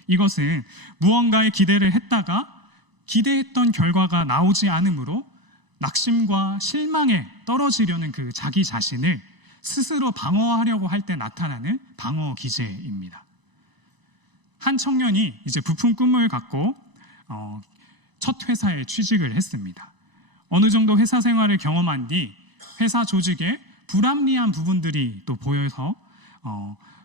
이것은 무언가에 기대를 했다가 기대했던 결과가 나오지 않으므로 낙심과 실망에 떨어지려는 그 자기 자신을 스스로 방어하려고 할 때 나타나는 방어 기제입니다. 한 청년이 이제 부푼 꿈을 갖고 첫 회사에 취직을 했습니다. 어느 정도 회사 생활을 경험한 뒤 회사 조직에 불합리한 부분들이 또 보여서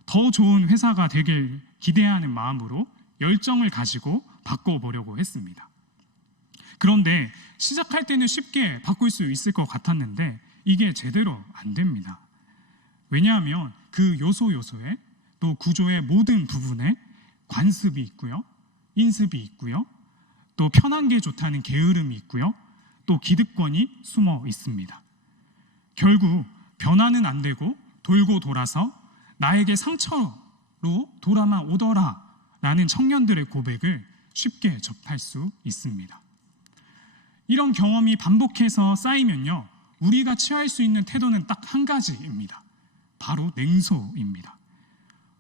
더 좋은 회사가 되길 기대하는 마음으로 열정을 가지고 바꿔보려고 했습니다. 그런데 시작할 때는 쉽게 바꿀 수 있을 것 같았는데 이게 제대로 안 됩니다. 왜냐하면 그 요소에 또 구조의 모든 부분에 관습이 있고요, 인습이 있고요, 또 편한 게 좋다는 게으름이 있고요, 또 기득권이 숨어 있습니다. 결국 변화는 안 되고 돌고 돌아서 나에게 상처로 돌아만 오더라 라는 청년들의 고백을 쉽게 접할 수 있습니다. 이런 경험이 반복해서 쌓이면요, 우리가 취할 수 있는 태도는 딱 한 가지입니다. 바로 냉소입니다.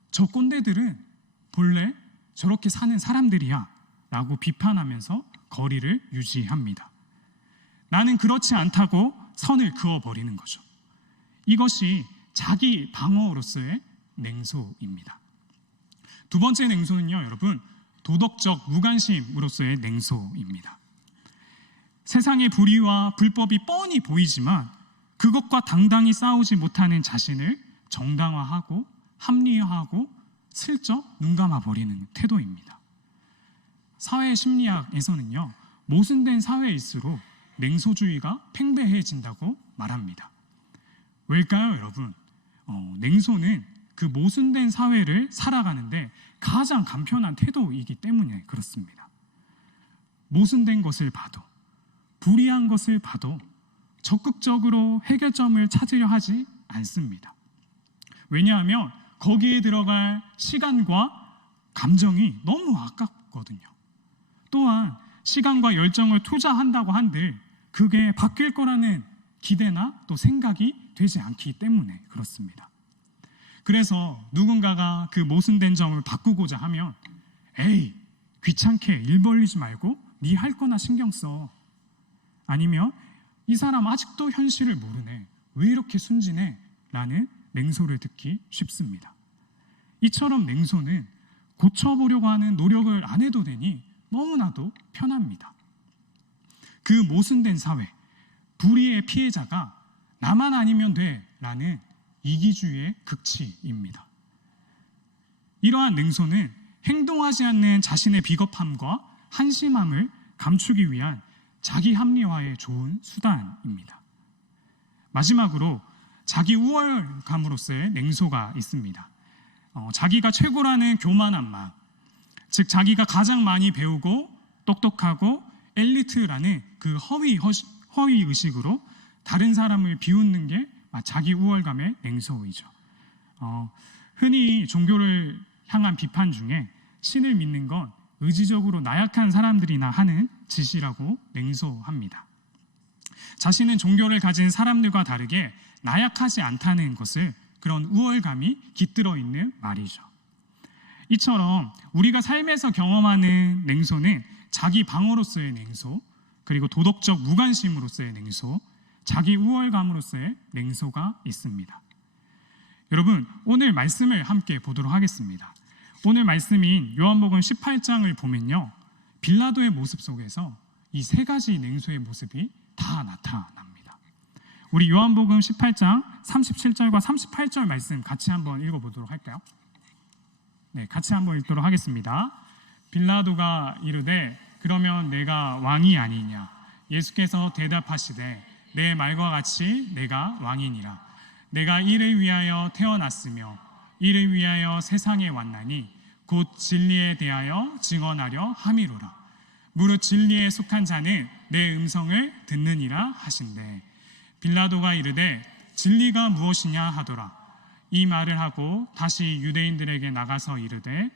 저 꼰대들은 본래 저렇게 사는 사람들이야 라고 비판하면서 거리를 유지합니다. 나는 그렇지 않다고 선을 그어버리는 거죠. 이것이 자기 방어로서의 냉소입니다. 두 번째 냉소는요, 여러분, 도덕적 무관심으로서의 냉소입니다. 세상의 불의와 불법이 뻔히 보이지만 그것과 당당히 싸우지 못하는 자신을 정당화하고 합리화하고 슬쩍 눈감아 버리는 태도입니다. 사회 심리학에서는요, 모순된 사회일수록 냉소주의가 팽배해진다고 말합니다. 왜일까요, 여러분? 냉소는 그 모순된 사회를 살아가는데 가장 간편한 태도이기 때문에 그렇습니다. 모순된 것을 봐도, 불이한 것을 봐도 적극적으로 해결점을 찾으려 하지 않습니다. 왜냐하면 거기에 들어갈 시간과 감정이 너무 아깝거든요. 또한 시간과 열정을 투자한다고 한들 그게 바뀔 거라는 기대나 또 생각이 되지 않기 때문에 그렇습니다. 그래서 누군가가 그 모순된 점을 바꾸고자 하면 에이, 귀찮게 일 벌리지 말고 네 할 거나 신경 써. 아니면 이 사람 아직도 현실을 모르네. 왜 이렇게 순진해? 라는 냉소를 듣기 쉽습니다. 이처럼 냉소는 고쳐보려고 하는 노력을 안 해도 되니 너무나도 편합니다. 그 모순된 사회, 불의의 피해자가 나만 아니면 돼 라는 이기주의의 극치입니다. 이러한 냉소는 행동하지 않는 자신의 비겁함과 한심함을 감추기 위한 자기 합리화의 좋은 수단입니다. 마지막으로 자기 우월감으로서의 냉소가 있습니다. 자기가 최고라는 교만한 마음, 즉 자기가 가장 많이 배우고 똑똑하고 엘리트라는 그 허위 의식으로 다른 사람을 비웃는 게 자기 우월감의 냉소이죠. 흔히 종교를 향한 비판 중에 신을 믿는 건 의지적으로 나약한 사람들이나 하는 짓이라고 냉소합니다. 자신은 종교를 가진 사람들과 다르게 나약하지 않다는 것을 그런 우월감이 깃들어 있는 말이죠. 이처럼 우리가 삶에서 경험하는 냉소는 자기 방어로서의 냉소, 그리고 도덕적 무관심으로서의 냉소, 자기 우월감으로서의 냉소가 있습니다. 여러분, 오늘 말씀을 함께 보도록 하겠습니다. 오늘 말씀인 요한복음 18장을 보면요, 빌라도의 모습 속에서 이 세 가지 냉소의 모습이 다 나타납니다. 우리 요한복음 18장 37절과 38절 말씀 같이 한번 읽어보도록 할까요? 네, 같이 한번 읽도록 하겠습니다. 빌라도가 이르되 그러면 내가 왕이 아니냐? 예수께서 대답하시되 내 말과 같이 내가 왕이니라. 내가 이를 위하여 태어났으며 이를 위하여 세상에 왔나니 곧 진리에 대하여 증언하려 함이로라. 무릇 진리에 속한 자는 내 음성을 듣느니라 하신대. 빌라도가 이르되 진리가 무엇이냐 하더라. 이 말을 하고 다시 유대인들에게 나가서 이르되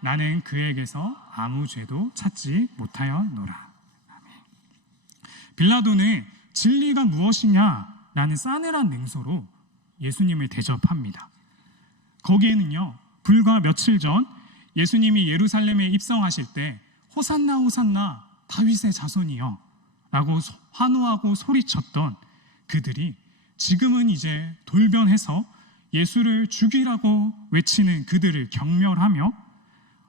나는 그에게서 아무 죄도 찾지 못하였노라. 빌라도는 진리가 무엇이냐라는 싸늘한 냉소로 예수님을 대접합니다. 거기에는요, 불과 며칠 전 예수님이 예루살렘에 입성하실 때 호산나 호산나 다윗의 자손이여 라고 환호하고 소리쳤던 그들이 지금은 이제 돌변해서 예수를 죽이라고 외치는 그들을 경멸하며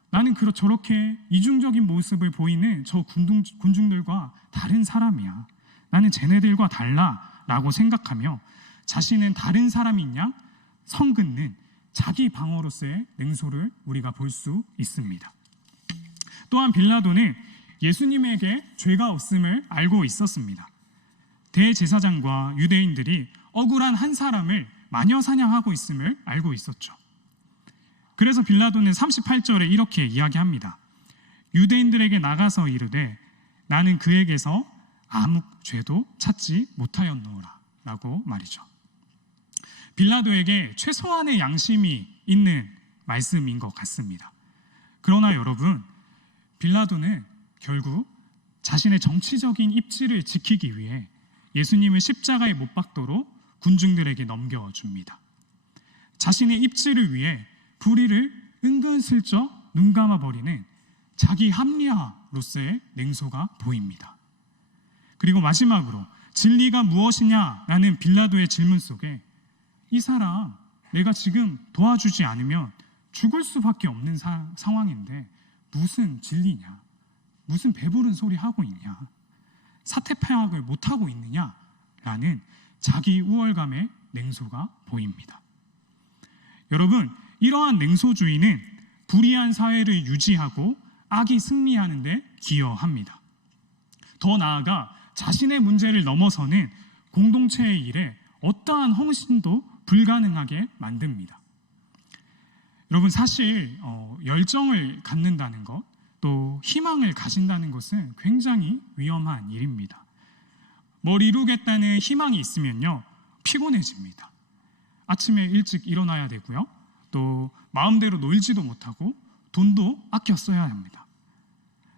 나는 저렇게 이중적인 모습을 보이는 저 군중들과 다른 사람이야. 나는 쟤네들과 달라 라고 생각하며 자신은 다른 사람인 양 성긋는 자기 방어로서의 냉소를 우리가 볼 수 있습니다. 또한 빌라도는 예수님에게 죄가 없음을 알고 있었습니다. 대제사장과 유대인들이 억울한 한 사람을 마녀 사냥하고 있음을 알고 있었죠. 그래서 빌라도는 38절에 이렇게 이야기합니다. 유대인들에게 나가서 이르되 나는 그에게서 아무 죄도 찾지 못하였노라 라고 말이죠. 빌라도에게 최소한의 양심이 있는 말씀인 것 같습니다. 그러나 여러분, 빌라도는 결국 자신의 정치적인 입지를 지키기 위해 예수님을 십자가에 못 박도록 군중들에게 넘겨줍니다. 자신의 입지를 위해 불의를 은근슬쩍 눈감아버리는 자기 합리화로서의 냉소가 보입니다. 그리고 마지막으로 진리가 무엇이냐라는 빌라도의 질문 속에 이 사람 내가 지금 도와주지 않으면 죽을 수밖에 없는 상황인데 무슨 진리냐, 무슨 배부른 소리 하고 있냐, 사태 파악을 못하고 있느냐라는 자기 우월감의 냉소가 보입니다. 여러분, 이러한 냉소주의는 불의한 사회를 유지하고 악이 승리하는 데 기여합니다. 더 나아가 자신의 문제를 넘어서는 공동체의 일에 어떠한 헌신도 불가능하게 만듭니다. 여러분, 사실 열정을 갖는다는 것, 또 희망을 가진다는 것은 굉장히 위험한 일입니다. 뭘 이루겠다는 희망이 있으면요, 피곤해집니다. 아침에 일찍 일어나야 되고요, 또 마음대로 놀지도 못하고 돈도 아껴 써야 합니다.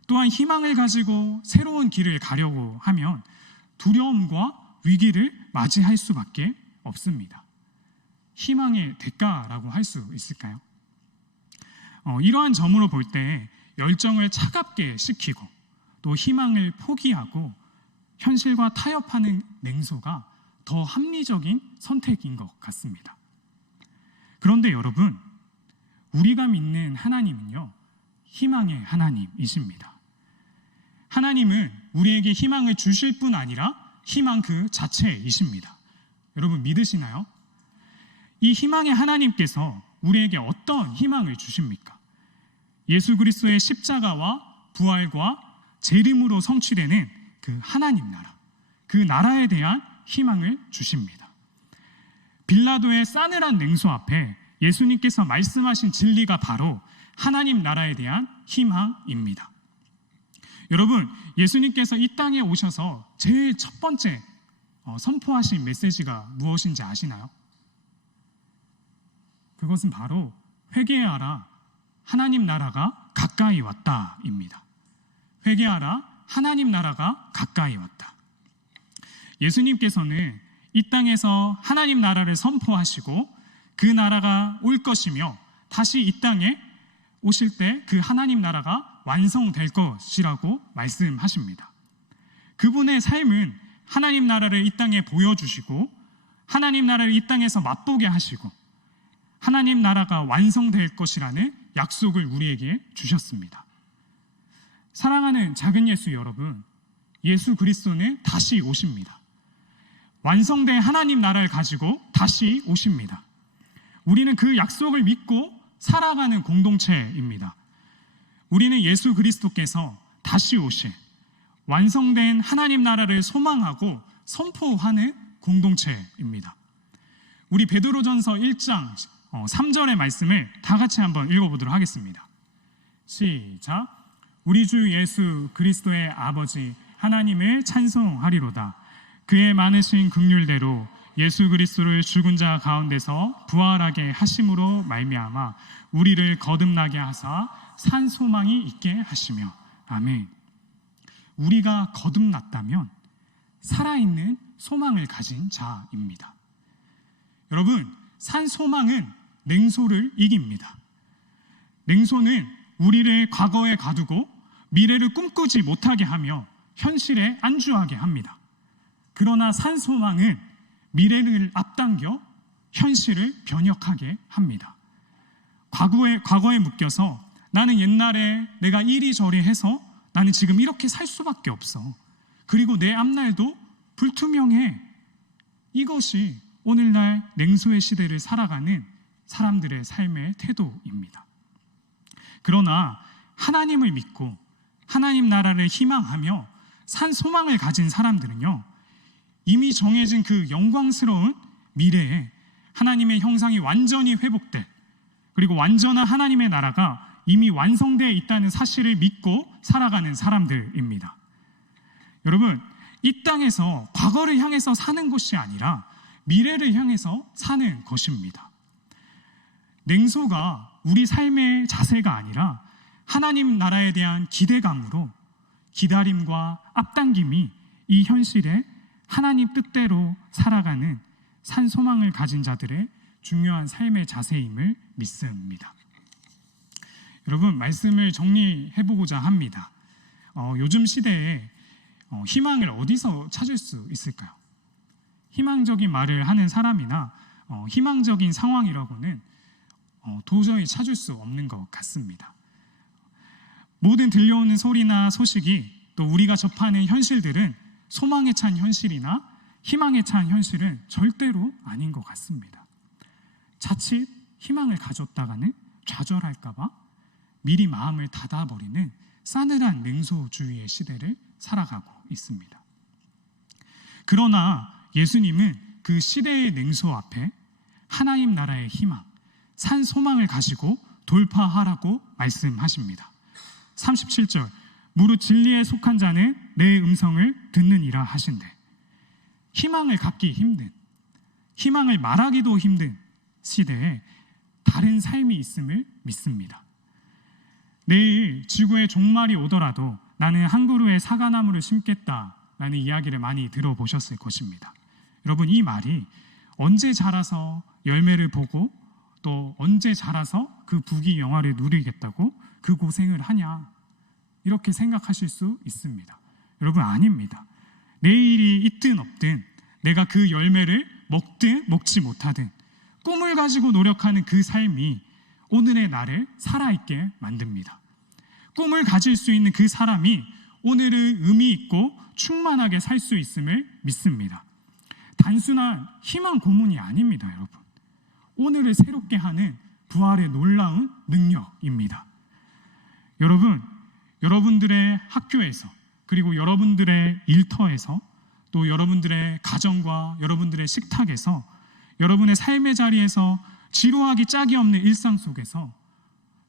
또한 희망을 가지고 새로운 길을 가려고 하면 두려움과 위기를 맞이할 수밖에 없습니다. 희망의 대가라고 할 수 있을까요? 이러한 점으로 볼 때 열정을 차갑게 식히고 또 희망을 포기하고 현실과 타협하는 냉소가 더 합리적인 선택인 것 같습니다. 그런데 여러분, 우리가 믿는 하나님은요, 희망의 하나님이십니다. 하나님은 우리에게 희망을 주실 뿐 아니라 희망 그 자체이십니다. 여러분 믿으시나요? 이 희망의 하나님께서 우리에게 어떤 희망을 주십니까? 예수 그리스도의 십자가와 부활과 재림으로 성취되는 그 하나님 나라, 그 나라에 대한 희망을 주십니다. 빌라도의 싸늘한 냉소 앞에 예수님께서 말씀하신 진리가 바로 하나님 나라에 대한 희망입니다. 여러분, 예수님께서 이 땅에 오셔서 제일 첫 번째 선포하신 메시지가 무엇인지 아시나요? 그것은 바로 회개하라, 하나님 나라가 가까이 왔다입니다. 회개하라, 하나님 나라가 가까이 왔다. 예수님께서는 이 땅에서 하나님 나라를 선포하시고 그 나라가 올 것이며 다시 이 땅에 오실 때 그 하나님 나라가 완성될 것이라고 말씀하십니다. 그분의 삶은 하나님 나라를 이 땅에 보여주시고 하나님 나라를 이 땅에서 맛보게 하시고 하나님 나라가 완성될 것이라는 약속을 우리에게 주셨습니다. 사랑하는 작은 예수 여러분, 예수 그리스도는 다시 오십니다. 완성된 하나님 나라를 가지고 다시 오십니다. 우리는 그 약속을 믿고 살아가는 공동체입니다. 우리는 예수 그리스도께서 다시 오실 완성된 하나님 나라를 소망하고 선포하는 공동체입니다. 우리 베드로전서 1장 3절의 말씀을 다 같이 한번 읽어보도록 하겠습니다. 시작. 우리 주 예수 그리스도의 아버지 하나님을 찬송하리로다. 그의 많으신 긍휼대로 예수 그리스도를 죽은 자 가운데서 부활하게 하심으로 말미암아 우리를 거듭나게 하사 산 소망이 있게 하시며. 아멘. 우리가 거듭났다면 살아있는 소망을 가진 자입니다. 여러분, 산 소망은 냉소를 이깁니다. 냉소는 우리를 과거에 가두고 미래를 꿈꾸지 못하게 하며 현실에 안주하게 합니다. 그러나 산 소망은 미래를 앞당겨 현실을 변혁하게 합니다. 과거에 묶여서 나는 옛날에 내가 이리저리 해서 나는 지금 이렇게 살 수밖에 없어. 그리고 내 앞날도 불투명해. 이것이 오늘날 냉소의 시대를 살아가는 사람들의 삶의 태도입니다. 그러나 하나님을 믿고 하나님 나라를 희망하며 산 소망을 가진 사람들은요, 이미 정해진 그 영광스러운 미래에 하나님의 형상이 완전히 회복될, 그리고 완전한 하나님의 나라가 이미 완성되어 있다는 사실을 믿고 살아가는 사람들입니다. 여러분, 이 땅에서 과거를 향해서 사는 것이 아니라 미래를 향해서 사는 것입니다. 냉소가 우리 삶의 자세가 아니라 하나님 나라에 대한 기대감으로 기다림과 앞당김이 이 현실에 하나님 뜻대로 살아가는 산 소망을 가진 자들의 중요한 삶의 자세임을 믿습니다. 여러분, 말씀을 정리해보고자 합니다. 요즘 시대에 희망을 어디서 찾을 수 있을까요? 희망적인 말을 하는 사람이나 희망적인 상황이라고는 도저히 찾을 수 없는 것 같습니다. 모든 들려오는 소리나 소식이 또 우리가 접하는 현실들은 소망에 찬 현실이나 희망에 찬 현실은 절대로 아닌 것 같습니다. 자칫 희망을 가졌다가는 좌절할까봐 미리 마음을 닫아버리는 싸늘한 냉소주의의 시대를 살아가고 있습니다. 그러나 예수님은 그 시대의 냉소 앞에 하나님 나라의 희망, 산 소망을 가지고 돌파하라고 말씀하십니다. 37절, 무릇 진리에 속한 자는 내 음성을 듣느니라 하신대. 희망을 갖기 힘든, 희망을 말하기도 힘든 시대에 다른 삶이 있음을 믿습니다. 내일 지구의 종말이 오더라도 나는 한 그루의 사과나무를 심겠다라는 이야기를 많이 들어보셨을 것입니다. 여러분, 이 말이 언제 자라서 열매를 보고 또 언제 자라서 그 부귀영화를 누리겠다고 그 고생을 하냐, 이렇게 생각하실 수 있습니다. 여러분, 아닙니다. 내일이 있든 없든 내가 그 열매를 먹든 먹지 못하든 꿈을 가지고 노력하는 그 삶이 오늘의 나를 살아있게 만듭니다. 꿈을 가질 수 있는 그 사람이 오늘을 의미 있고 충만하게 살 수 있음을 믿습니다. 단순한 희망 고문이 아닙니다, 여러분. 오늘을 새롭게 하는 부활의 놀라운 능력입니다. 여러분, 여러분들의 학교에서, 그리고 여러분들의 일터에서, 또 여러분들의 가정과 여러분들의 식탁에서, 여러분의 삶의 자리에서 지루하기 짝이 없는 일상 속에서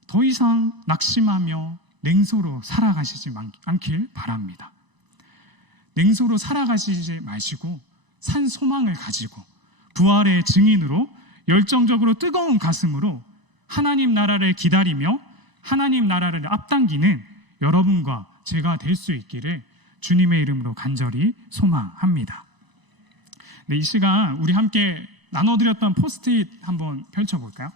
더 이상 낙심하며 냉소로 살아가시지 않길 바랍니다. 냉소로 살아가시지 마시고 산 소망을 가지고 부활의 증인으로 열정적으로 뜨거운 가슴으로 하나님 나라를 기다리며 하나님 나라를 앞당기는 여러분과 제가 될 수 있기를 주님의 이름으로 간절히 소망합니다. 네, 이 시간 우리 함께 나눠드렸던 포스트잇 한번 펼쳐볼까요?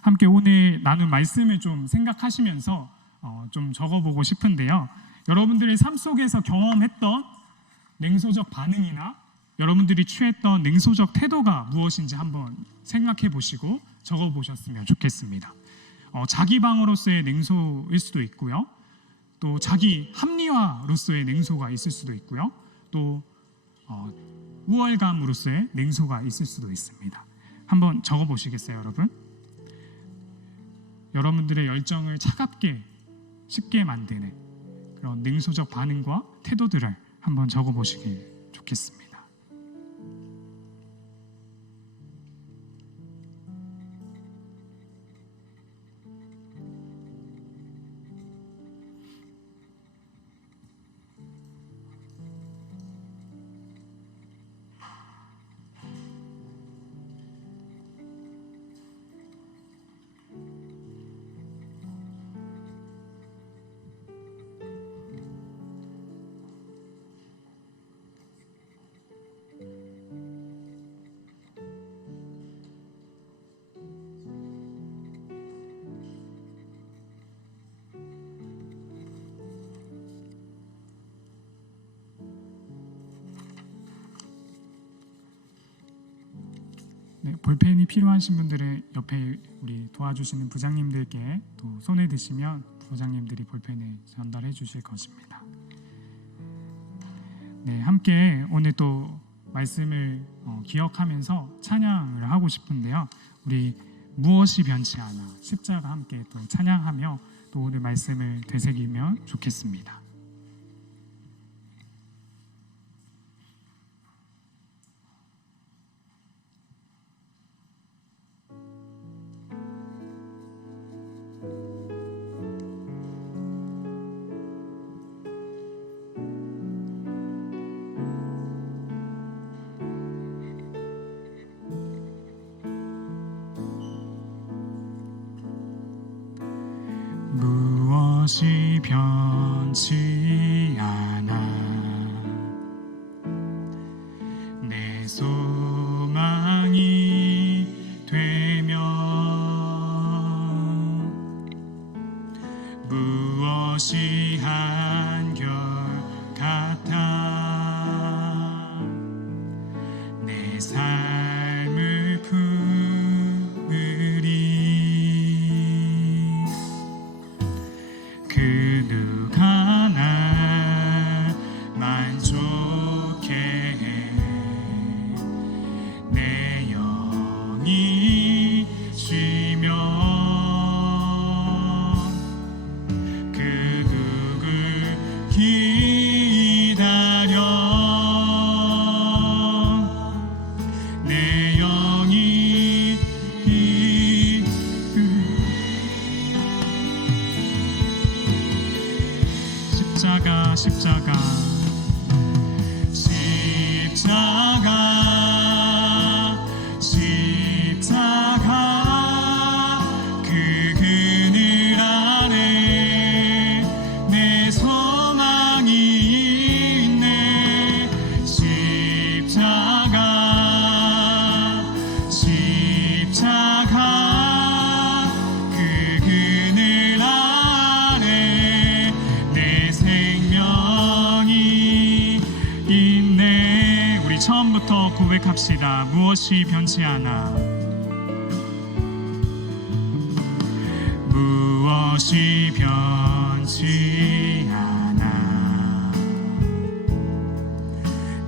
함께 오늘 나눈 말씀을 좀 생각하시면서 좀 적어보고 싶은데요. 여러분들의 삶 속에서 경험했던 냉소적 반응이나 여러분들이 취했던 냉소적 태도가 무엇인지 한번 생각해 보시고 적어보셨으면 좋겠습니다. 자기 방어로서의 냉소일 수도 있고요. 또 자기 합리화로서의 냉소가 있을 수도 있고요. 또 우월감으로서의 냉소가 있을 수도 있습니다. 한번 적어보시겠어요, 여러분? 여러분들의 열정을 차갑게 쉽게 만드는 그런 냉소적 반응과 태도들을 한번 적어보시길 좋겠습니다. 네, 볼펜이 필요하신 분들은 옆에 우리 도와주시는 부장님들께 또 손에 드시면 부장님들이 볼펜을 전달해 주실 것입니다. 네, 함께 오늘 또 말씀을 기억하면서 찬양을 하고 싶은데요. 우리 무엇이 변치 않아 십자가 함께 또 찬양하며 또 오늘 말씀을 되새기면 좋겠습니다. 무엇이 변치 않아 내 소망이 되며 무엇이 한결 같아 내 삶을 품으리 그 누가 날 만족해 해 내 영이 쉬며 그 누굴 기다려 내 영이 십자가 십자가 그 그늘 아래 내 소망이 있네 십자가 그 그늘 아래 내 생명이 있네. 우리 처음부터 고백합시다. 무엇이 변치 않아 무엇이 변치 않아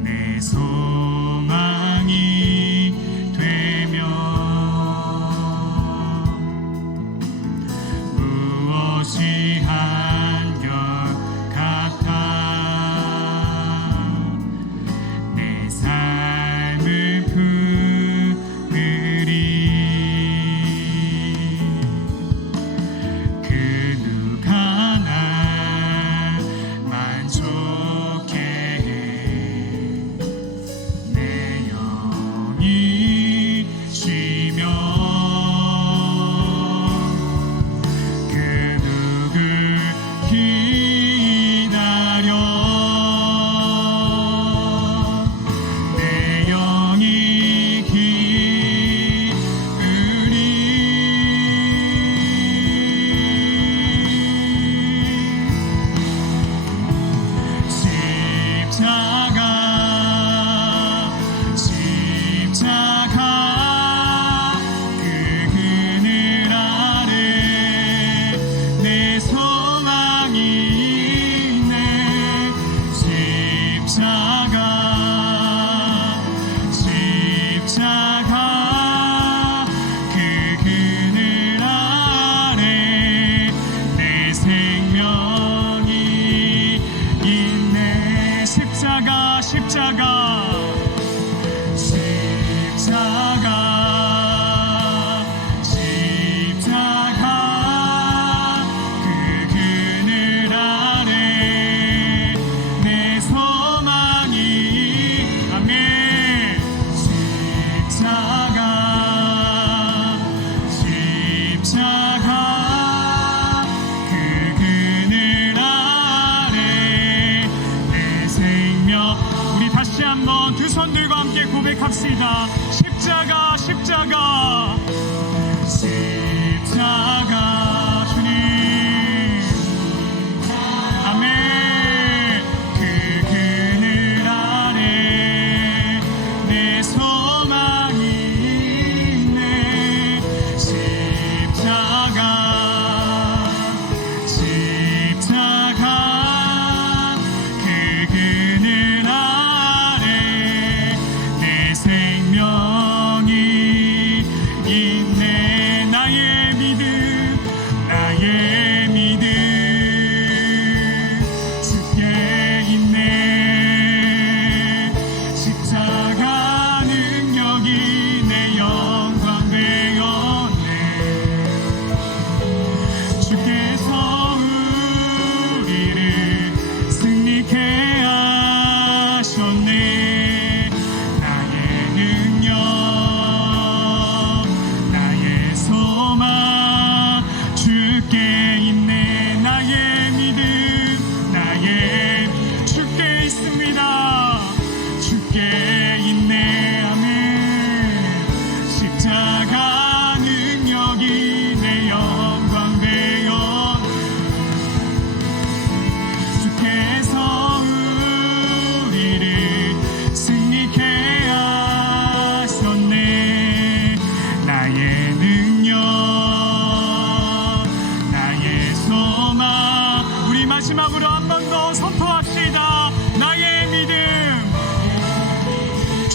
내 소망이 되며 무엇이 한결 같아 내 삶을 품으리 그 누가 날 만족해 해 내 영이 쉬며 그 누굴 기다려 내 영이 기으리 십자가 그 그늘 아래 내 소망이 있네 십자가 그 그늘 아래 내 생명이 있네 십자가 그 그늘 아래 내 소망이 아멘 십자가 그 그늘 아래 내 생명 우리 다시 한번 두 손 들고 함께 고백합시다. 십자가 주님 아멘 그 그늘 아래 내 소망이 있네 십자가 그 그늘 아래 내 생명이 있네 나의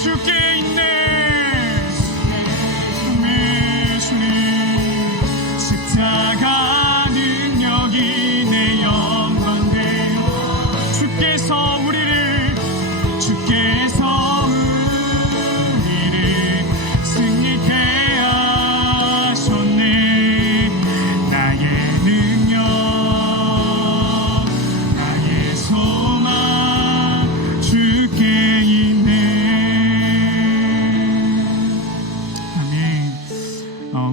주께 있네. 주님 십자가 능력이 내 영광되어 주께서 우리를 승리케 하셨네. 나의 능력 나의 소망 주께 있네. 아멘.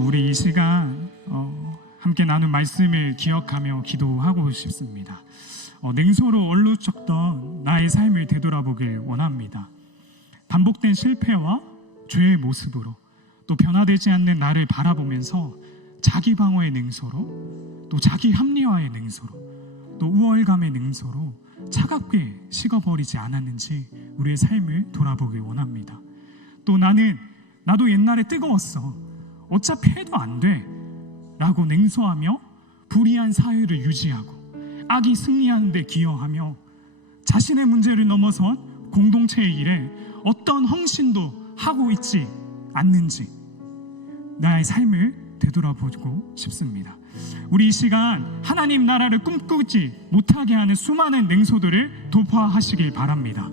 우리 이 시간 함께 나눈 말씀을 기억하며 기도하고 싶습니다. 냉소로 얼룩졌던 나의 삶을 되돌아보길 원합니다. 반복된 실패와 죄의 모습으로 또 변화되지 않는 나를 바라보면서 자기 방어의 냉소로 또 자기 합리화의 냉소로 또 우월감의 냉소로 차갑게 식어버리지 않았는지 우리의 삶을 돌아보길 원합니다. 또 나도 옛날에 뜨거웠어. 어차피 해도 안 돼 라고 냉소하며 불의한 사회를 유지하고 악이 승리하는 데 기여하며 자신의 문제를 넘어선 공동체의 일에 어떤 헌신도 하고 있지 않는지 나의 삶을 되돌아보고 싶습니다. 우리 이 시간 하나님 나라를 꿈꾸지 못하게 하는 수많은 냉소들을 돌파하시길 바랍니다.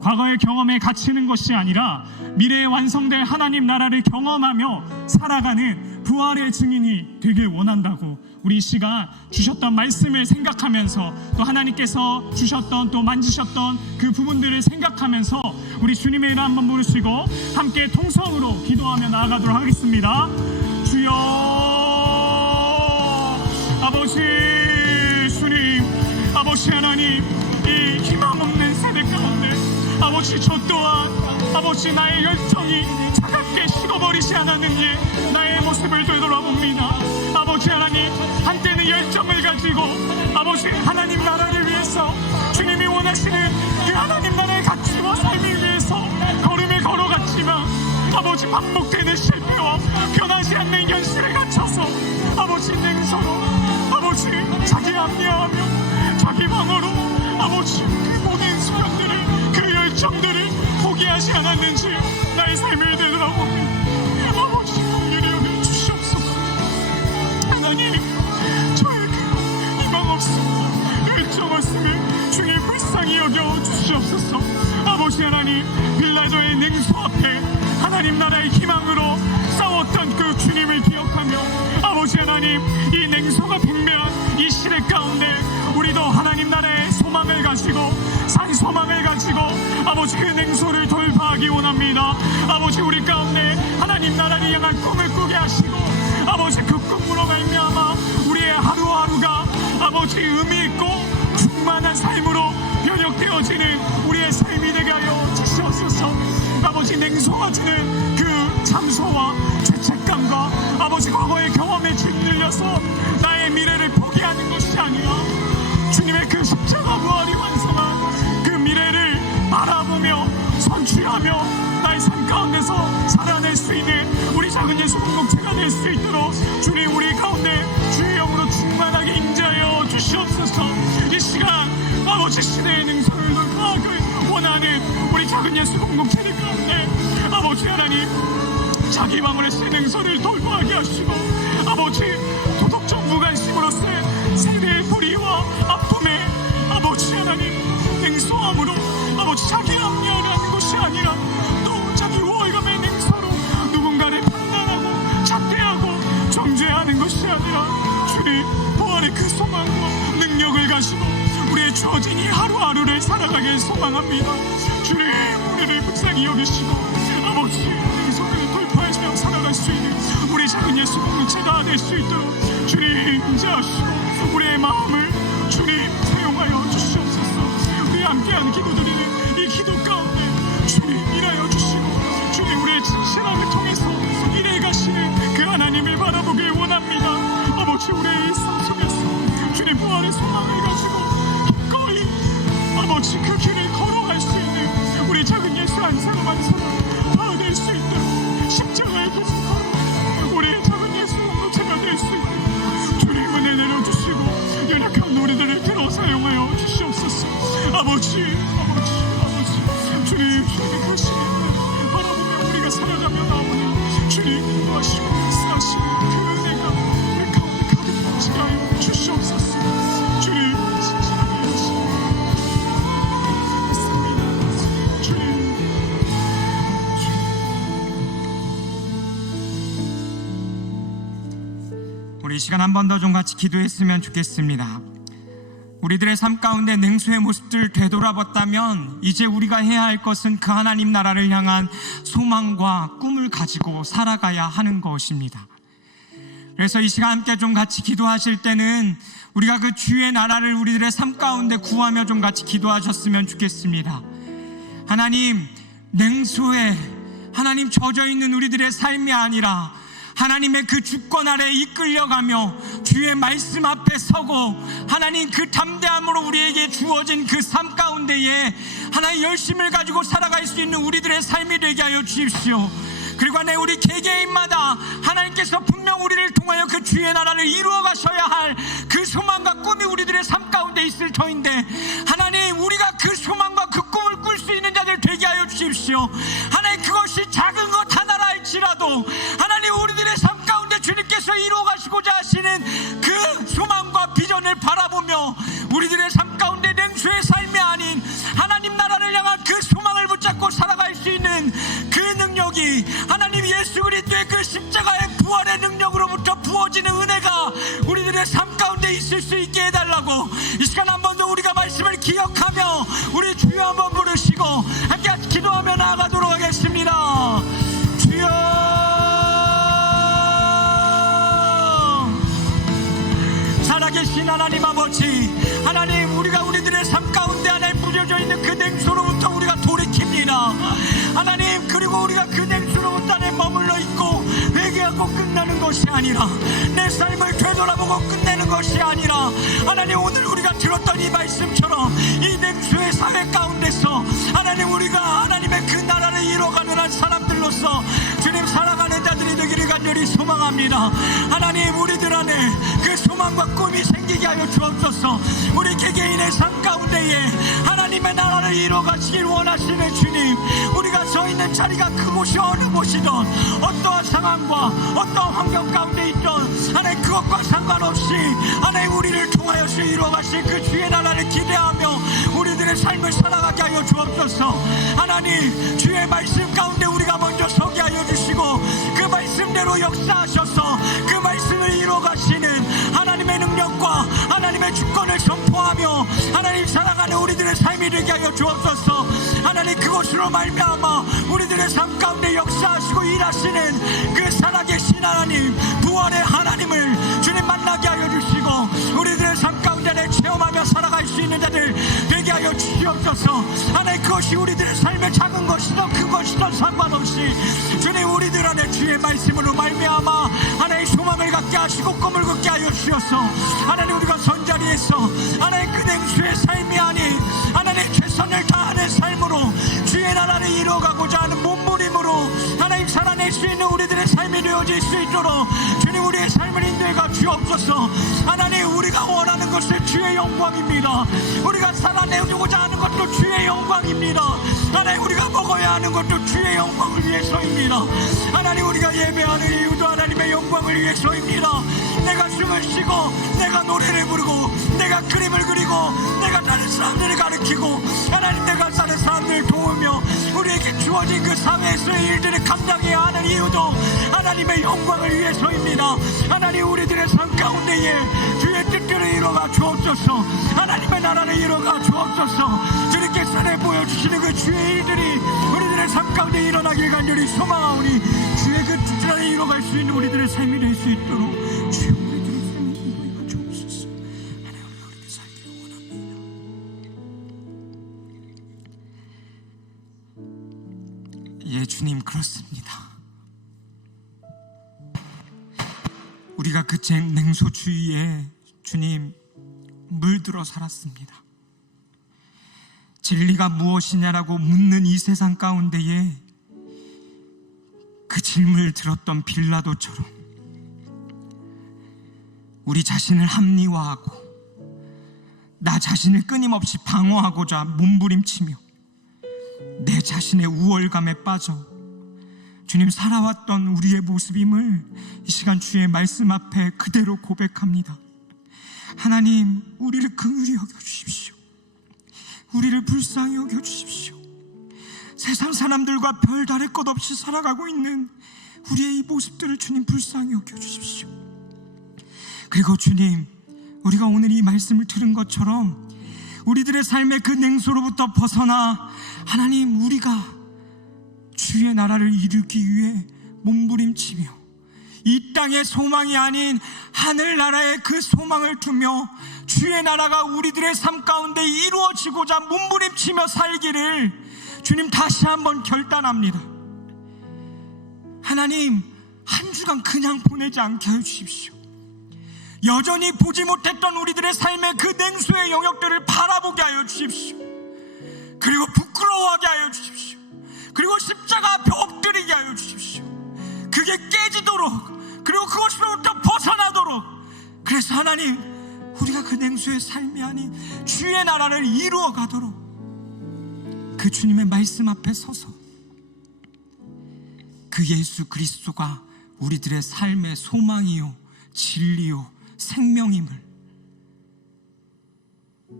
과거의 경험에 갇히는 것이 아니라 미래에 완성될 하나님 나라를 경험하며 살아가는 부활의 증인이 되길 원한다고 우리 이 시간 주셨던 말씀을 생각하면서 또 하나님께서 주셨던 또 만지셨던 그 부분들을 생각하면서 우리 주님의 이름 한번 부르시고 함께 통성으로 기도하며 나아가도록 하겠습니다. 주여 아버지 주님 아버지 하나님 이 희망 없는 세대 가운데 아버지 저 또한 아버지 나의 열정이 차갑게 식어버리지 않았는지 나의 모습을 되돌아봅니다. 아버지 하나님 한때는 열정을 가지고 아버지 하나님 나라를 위해서 주님이 원하시는 그 하나님 나라의 가치와 삶을 위해서 걸음을 걸어갔지만 아버지 반복되는 실패와 변하지 않는 현실에 갇혀서 아버지 냉소로 아버지 자기 합리화하며 자기 방어로 아버지 그 모든 수련들을 그 열정들을 포기하지 않았는지 나의 삶을 되돌아봅니다. 아버지 긍휼히 여겨 주시옵소서. 하나님 저의 그 희망 없음 열정 없음을 주님 불쌍히 여겨 주시옵소서. 아버지 하나님 빌라도의 냉소 앞에 하나님 나라의 희망으로 싸웠던 그 주님을 기억하며 아버지 하나님 이 냉소가 팽배한 이 시대 가운데 우리도 하나님 나라의 소망을 가지고 산 소망을 가지고 아버지 그 냉소를 돌파하기 원합니다. 아버지 우리 가운데 하나님 나라를 향한 꿈을 꾸게 하시고 아버지 그 꿈으로 말미암아 우리의 하루하루가 아버지 의미 있고 충만한 삶으로 변혁되어지는 우리의 삶이 되게 하여 주시옵소서. 아버지 냉소해지는 그 장소와 죄책감과 아버지 과거의 경험에 짓눌려서 나의 미래를 포기하는 것이 아니라 주님의 그 십자가 부활이 완성한 그 미래를 바라보며 선취하며 나의 삶 가운데서 살아낼 수 있는 우리 작은 예수 공동체가 될 수 있도록 주님 우리 가운데 주의 영으로 충만하게 임재하여 주시옵소서. 이 시간 아버지 시대의 능선을 돌파하길 원하는 우리 작은 예수 공동체들 가운데 아버지 하나님 자기 방울의 새 능선을 돌파하게 하시고 아버지 도덕적 무관심으로서의 세대의 불의와 아픔에 아버지 하나님 냉소함으로 아버지 자기 합리화를 하는 것이 아니라 또 자기 우월감의 냉소로 누군가를 판단하고 잣대하고 정죄하는 것이 아니라 주님 부활의 그 소망과 능력을 가지고 우리의 주어진 이 하루하루를 살아가길 소망합니다. 주님 우리를 불쌍히 여기시고 아버지 냉소를 돌파하시며 살아갈 수 있는 우리 작은 예수 공동체가 될 수 있도록 주님 임재하시고 우리의 마음을 주님 사용하여 주시옵소서. 우리 함께하는 기도드리는 이 기도 가운데 주님 일하여 주시고 주님 우리의 진실함을 통해서 일해 가시는 그 하나님을 바라보길 원합니다. 아버지 우리의 일상 속에서 주님 부활의 소망을 가지고 기꺼이 아버지 그 길을 걸어갈 수 있는 우리 작은 예수 한 사람 한 사람 다 될 수 있도록 십자가의 길을 걸어 우리 작은 예수 공동체가 될 수 있도록 주님 은혜 내려주시고 연약한 우리들을 들어 사용하여 주시옵소서. 아버지 우리 이 시간 한 번 더 좀 같이 기도했으면 좋겠습니다. 우리들의 삶 가운데 냉소의 모습들 되돌아봤다면 이제 우리가 해야 할 것은 그 하나님 나라를 향한 소망과 꿈을 가지고 살아가야 하는 것입니다. 그래서 이 시간 함께 좀 같이 기도하실 때는 우리가 그 주의 나라를 우리들의 삶 가운데 구하며 좀 같이 기도하셨으면 좋겠습니다. 하나님, 냉소에 하나님 젖어 있는 우리들의 삶이 아니라 하나님의 그 주권 아래 이끌려가며 주의 말씀 앞에 서고 하나님 그 담대함으로 우리에게 주어진 그 삶 가운데에 하나님 열심을 가지고 살아갈 수 있는 우리들의 삶이 되게 하여 주십시오. 그리고 우리 개개인마다 하나님께서 분명 우리를 통하여 그 주의 나라를 이루어 가셔야 할 그 소망과 꿈이 우리들의 삶 가운데 있을 터인데 하나님, 우리가 그 소망과 그 꿈을 꿀 수 있는 자들 되게 하여 주십시오. 하나님, 그것이 작은 것 하나라 할지라도 하나님, 우리들의 삶 가운데 주님께서 이루어 가시고자 하시는 그 소망과 비전을 바라보며 우리들의 삶 가운데 냉소의 삶이 아닌 하나님 나라를 향한 그 소망을 붙잡고 살아갈 수 있는 그 능력이 하나님 예수 그리스도의 그 십자가의 부활의 능력으로부터 부어지는 은혜가 우리들의 삶 가운데 있을 수 있게 해달라고 이 시간 한 번 더 우리가 말씀을 기억하며 우리 주여 한번 부르시고 함께 기도하며 나아가도록 하겠습니다. 주여, 살아계신 하나님 아버지, 하나님, 우리가 우리들의 삶 가운데 하나님 무뎌져 있는 그 냉소로부터 우리가 돌이킵니다. 하나님, 그리고 우리가 그 냉소로부터 하나님 머물러 있고 회개하고 끝나는 것이 아니라 내 삶을 되돌아보고 끝내는 것이 아니라 하나님, 오늘 우리가 들었던 이 말씀처럼 이 냉소의 사회 가운데서 하나님, 우리가 하나님의 그 나라를 이뤄가는 한 사람들로서 주님 살아가는 자들이 되기를 간절히 소망합니다. 하나님, 우리들 안에 그 소망과 꿈이 생기게 하여 주옵소서. 우리 개개인의 삶 가운데에 하나님의 나라를 이뤄가시길 원하시는 주님, 우리가 서 있는 자리가 그곳이 어느 곳이든 어떠한 상황과 어떠한 환경 가운데 있든 하나님, 그것과 상관없이 하나님 우리를 통하여서 이루어가실 그 주의 나라를 기대하며 우리들의 삶을 살아가게 하여 주옵소서. 하나님, 주의 말씀 가운데 우리가 먼저 서게 하여 주시고 그 말씀대로 역사하셔서 그 말씀을 이루어가시는 하나님의 능력과 하나님의 주권을 선포하며 하나님 살아가는 우리들의 삶이 되게 하여 주옵소서. 하나님, 그것으로 말미암아 우리들의 삶 가운데 역사하시고 일하시는 그 살아계신 하나님, 부활의 하나님을 주님 만나게 하여 주시고 우리들의 삶 가운데 체험하며 살아갈 수 있는 자들 되게 하여 주시옵소서. 하나님, 그것이 우리들의 삶의 작은 것이든 큰 것이든 상관없이 주님, 우리들 안에 주의 말씀으로 말미암아 하나님 소망을 갖게 하시고 꿈을 갖게 하여 주셔서 하나님, 우리가 선자리에서 하나님 그 냉수의 삶이 아닌 하나님 최선을 다하는 삶으로 주의 나라를 이루어가고자 하는 몸부림으로 하나님 살아낼 수 있는 우리들의 삶이 되어질 수 있도록 주님, 우리의 삶을 인도해가 주옵소서. 하나님, 우리가 원하는 것은 주의 영광입니다. 우리가 살아내고자 하는 것도 주의 영광입니다. 하나님, 우리가 먹어야 하는 것도 주의 영광을 위해서입니다. 하나님, 우리가 예배하는 이유도 하나님의 영광을 위해서입니다. 내가 숨을 쉬고 내가 노래를 부르고 내가 그림을 그리고 내가 다른 사람들을 가르치고 하나님, 내가 다른 사람들을 도우며 우리에게 주어진 그 사회에서의 일들을 감당해야 하는 이유도 하나님의 영광을 위해서입니다. 하나님, 우리들의 삶 가운데에 주의 뜻대로 이뤄가 주옵소서. 하나님의 나라를 이뤄가 주옵소서. 주님께서 보여주시는 그 주의 일들이 우리들의 삶 가운데 일어나길 간절히 소망하오니 주의 그 뜻대로 이뤄갈 수 있는 우리들의 삶이 될 수 있도록 주여, 우리들의 삶을 인도해가 주옵소서. 하나님, 우리가 그렇게 살기를 원합니다. 예, 주님, 그렇습니다. 우리가 그 냉소주의에 주님 물들어 살았습니다. 진리가 무엇이냐라고 묻는 이 세상 가운데에 그 질문을 들었던 빌라도처럼 우리 자신을 합리화하고 나 자신을 끊임없이 방어하고자 몸부림치며 내 자신의 우월감에 빠져 주님 살아왔던 우리의 모습임을 이 시간 주의 말씀 앞에 그대로 고백합니다. 하나님, 우리를 긍휼히 여겨주십시오. 우리를 불쌍히 여겨주십시오. 세상 사람들과 별다를 것 없이 살아가고 있는 우리의 이 모습들을 주님 불쌍히 여겨주십시오. 그리고 주님, 우리가 오늘 이 말씀을 들은 것처럼 우리들의 삶의 그 냉소로부터 벗어나 하나님, 우리가 주의 나라를 이루기 위해 몸부림치며 이 땅의 소망이 아닌 하늘나라의 그 소망을 두며 주의 나라가 우리들의 삶 가운데 이루어지고자 몸부림치며 살기를 주님 다시 한번 결단합니다. 하나님, 한 주간 그냥 보내지 않게 해주십시오. 여전히 보지 못했던 우리들의 삶의 그 냉소의 영역들을 바라보게 하여 주십시오. 그리고 부끄러워하게 하여 주십시오. 그리고 십자가 앞에 엎드리게 하여 주십시오. 그게 깨지도록, 그리고 그것으로부터 벗어나도록. 그래서 하나님, 우리가 그 냉소의 삶이 아닌 주의 나라를 이루어 가도록 그 주님의 말씀 앞에 서서 그 예수 그리스도가 우리들의 삶의 소망이요 진리요 생명임을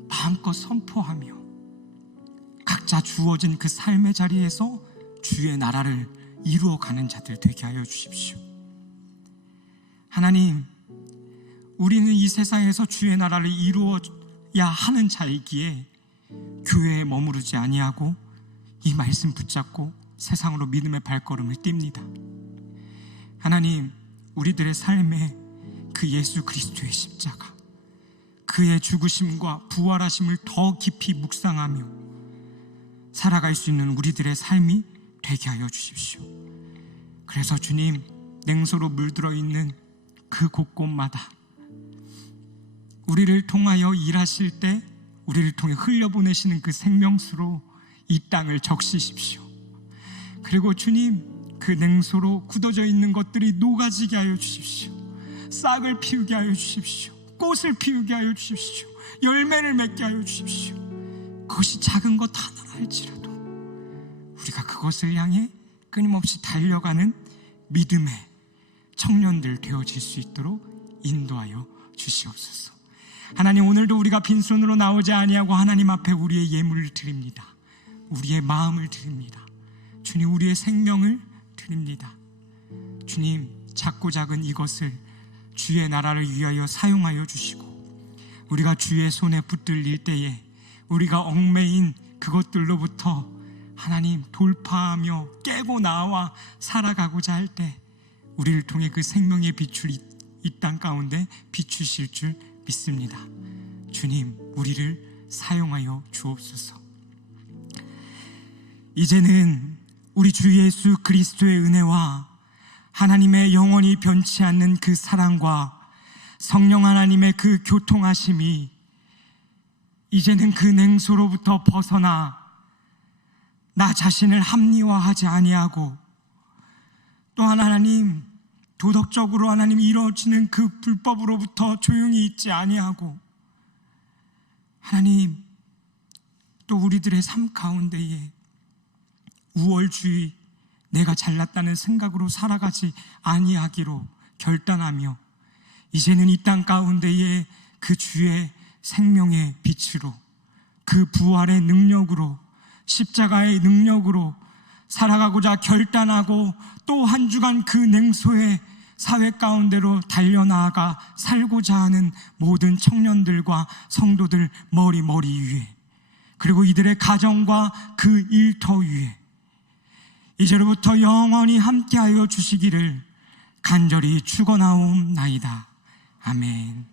마음껏 선포하며 각자 주어진 그 삶의 자리에서 주의 나라를 이루어가는 자들 되게 하여 주십시오. 하나님, 우리는 이 세상에서 주의 나라를 이루어야 하는 자이기에 교회에 머무르지 아니하고 이 말씀 붙잡고 세상으로 믿음의 발걸음을 띱니다. 하나님, 우리들의 삶에 그 예수 그리스도의 십자가, 그의 죽으심과 부활하심을 더 깊이 묵상하며 살아갈 수 있는 우리들의 삶이 되게 하여 주십시오. 그래서 주님, 냉소로 물들어 있는 그 곳곳마다 우리를 통하여 일하실 때 우리를 통해 흘려보내시는 그 생명수로 이 땅을 적시십시오. 그리고 주님, 그 냉소로 굳어져 있는 것들이 녹아지게 하여 주십시오. 싹을 피우게 하여 주십시오. 꽃을 피우게 하여 주십시오. 열매를 맺게 하여 주십시오. 그것이 작은 것 하나라 할지라도 우리가 그것을 향해 끊임없이 달려가는 믿음의 청년들 되어질 수 있도록 인도하여 주시옵소서. 하나님, 오늘도 우리가 빈손으로 나오지 아니하고 하나님 앞에 우리의 예물을 드립니다. 우리의 마음을 드립니다. 주님, 우리의 생명을 드립니다. 주님, 작고 작은 이것을 주의 나라를 위하여 사용하여 주시고 우리가 주의 손에 붙들릴 때에 우리가 얽매인 그것들로부터 하나님 돌파하며 깨고 나와 살아가고자 할 때 우리를 통해 그 생명의 빛을 이 땅 가운데 비추실 줄 믿습니다. 주님, 우리를 사용하여 주옵소서. 이제는 우리 주 예수 그리스도의 은혜와 하나님의 영원히 변치 않는 그 사랑과 성령 하나님의 그 교통하심이 이제는 그 냉소로부터 벗어나 나 자신을 합리화하지 아니하고 또한 하나님 도덕적으로 하나님 이루어지는 그 불법으로부터 조용히 있지 아니하고 하나님 또 우리들의 삶 가운데에 우월주의, 내가 잘났다는 생각으로 살아가지 아니하기로 결단하며 이제는 이 땅 가운데에 그 주의 생명의 빛으로 그 부활의 능력으로 십자가의 능력으로 살아가고자 결단하고 또 한 주간 그 냉소의 사회 가운데로 달려나아가 살고자 하는 모든 청년들과 성도들 머리 위에 그리고 이들의 가정과 그 일터 위에 이제로부터 영원히 함께하여 주시기를 간절히 축원하옵나이다. 아멘.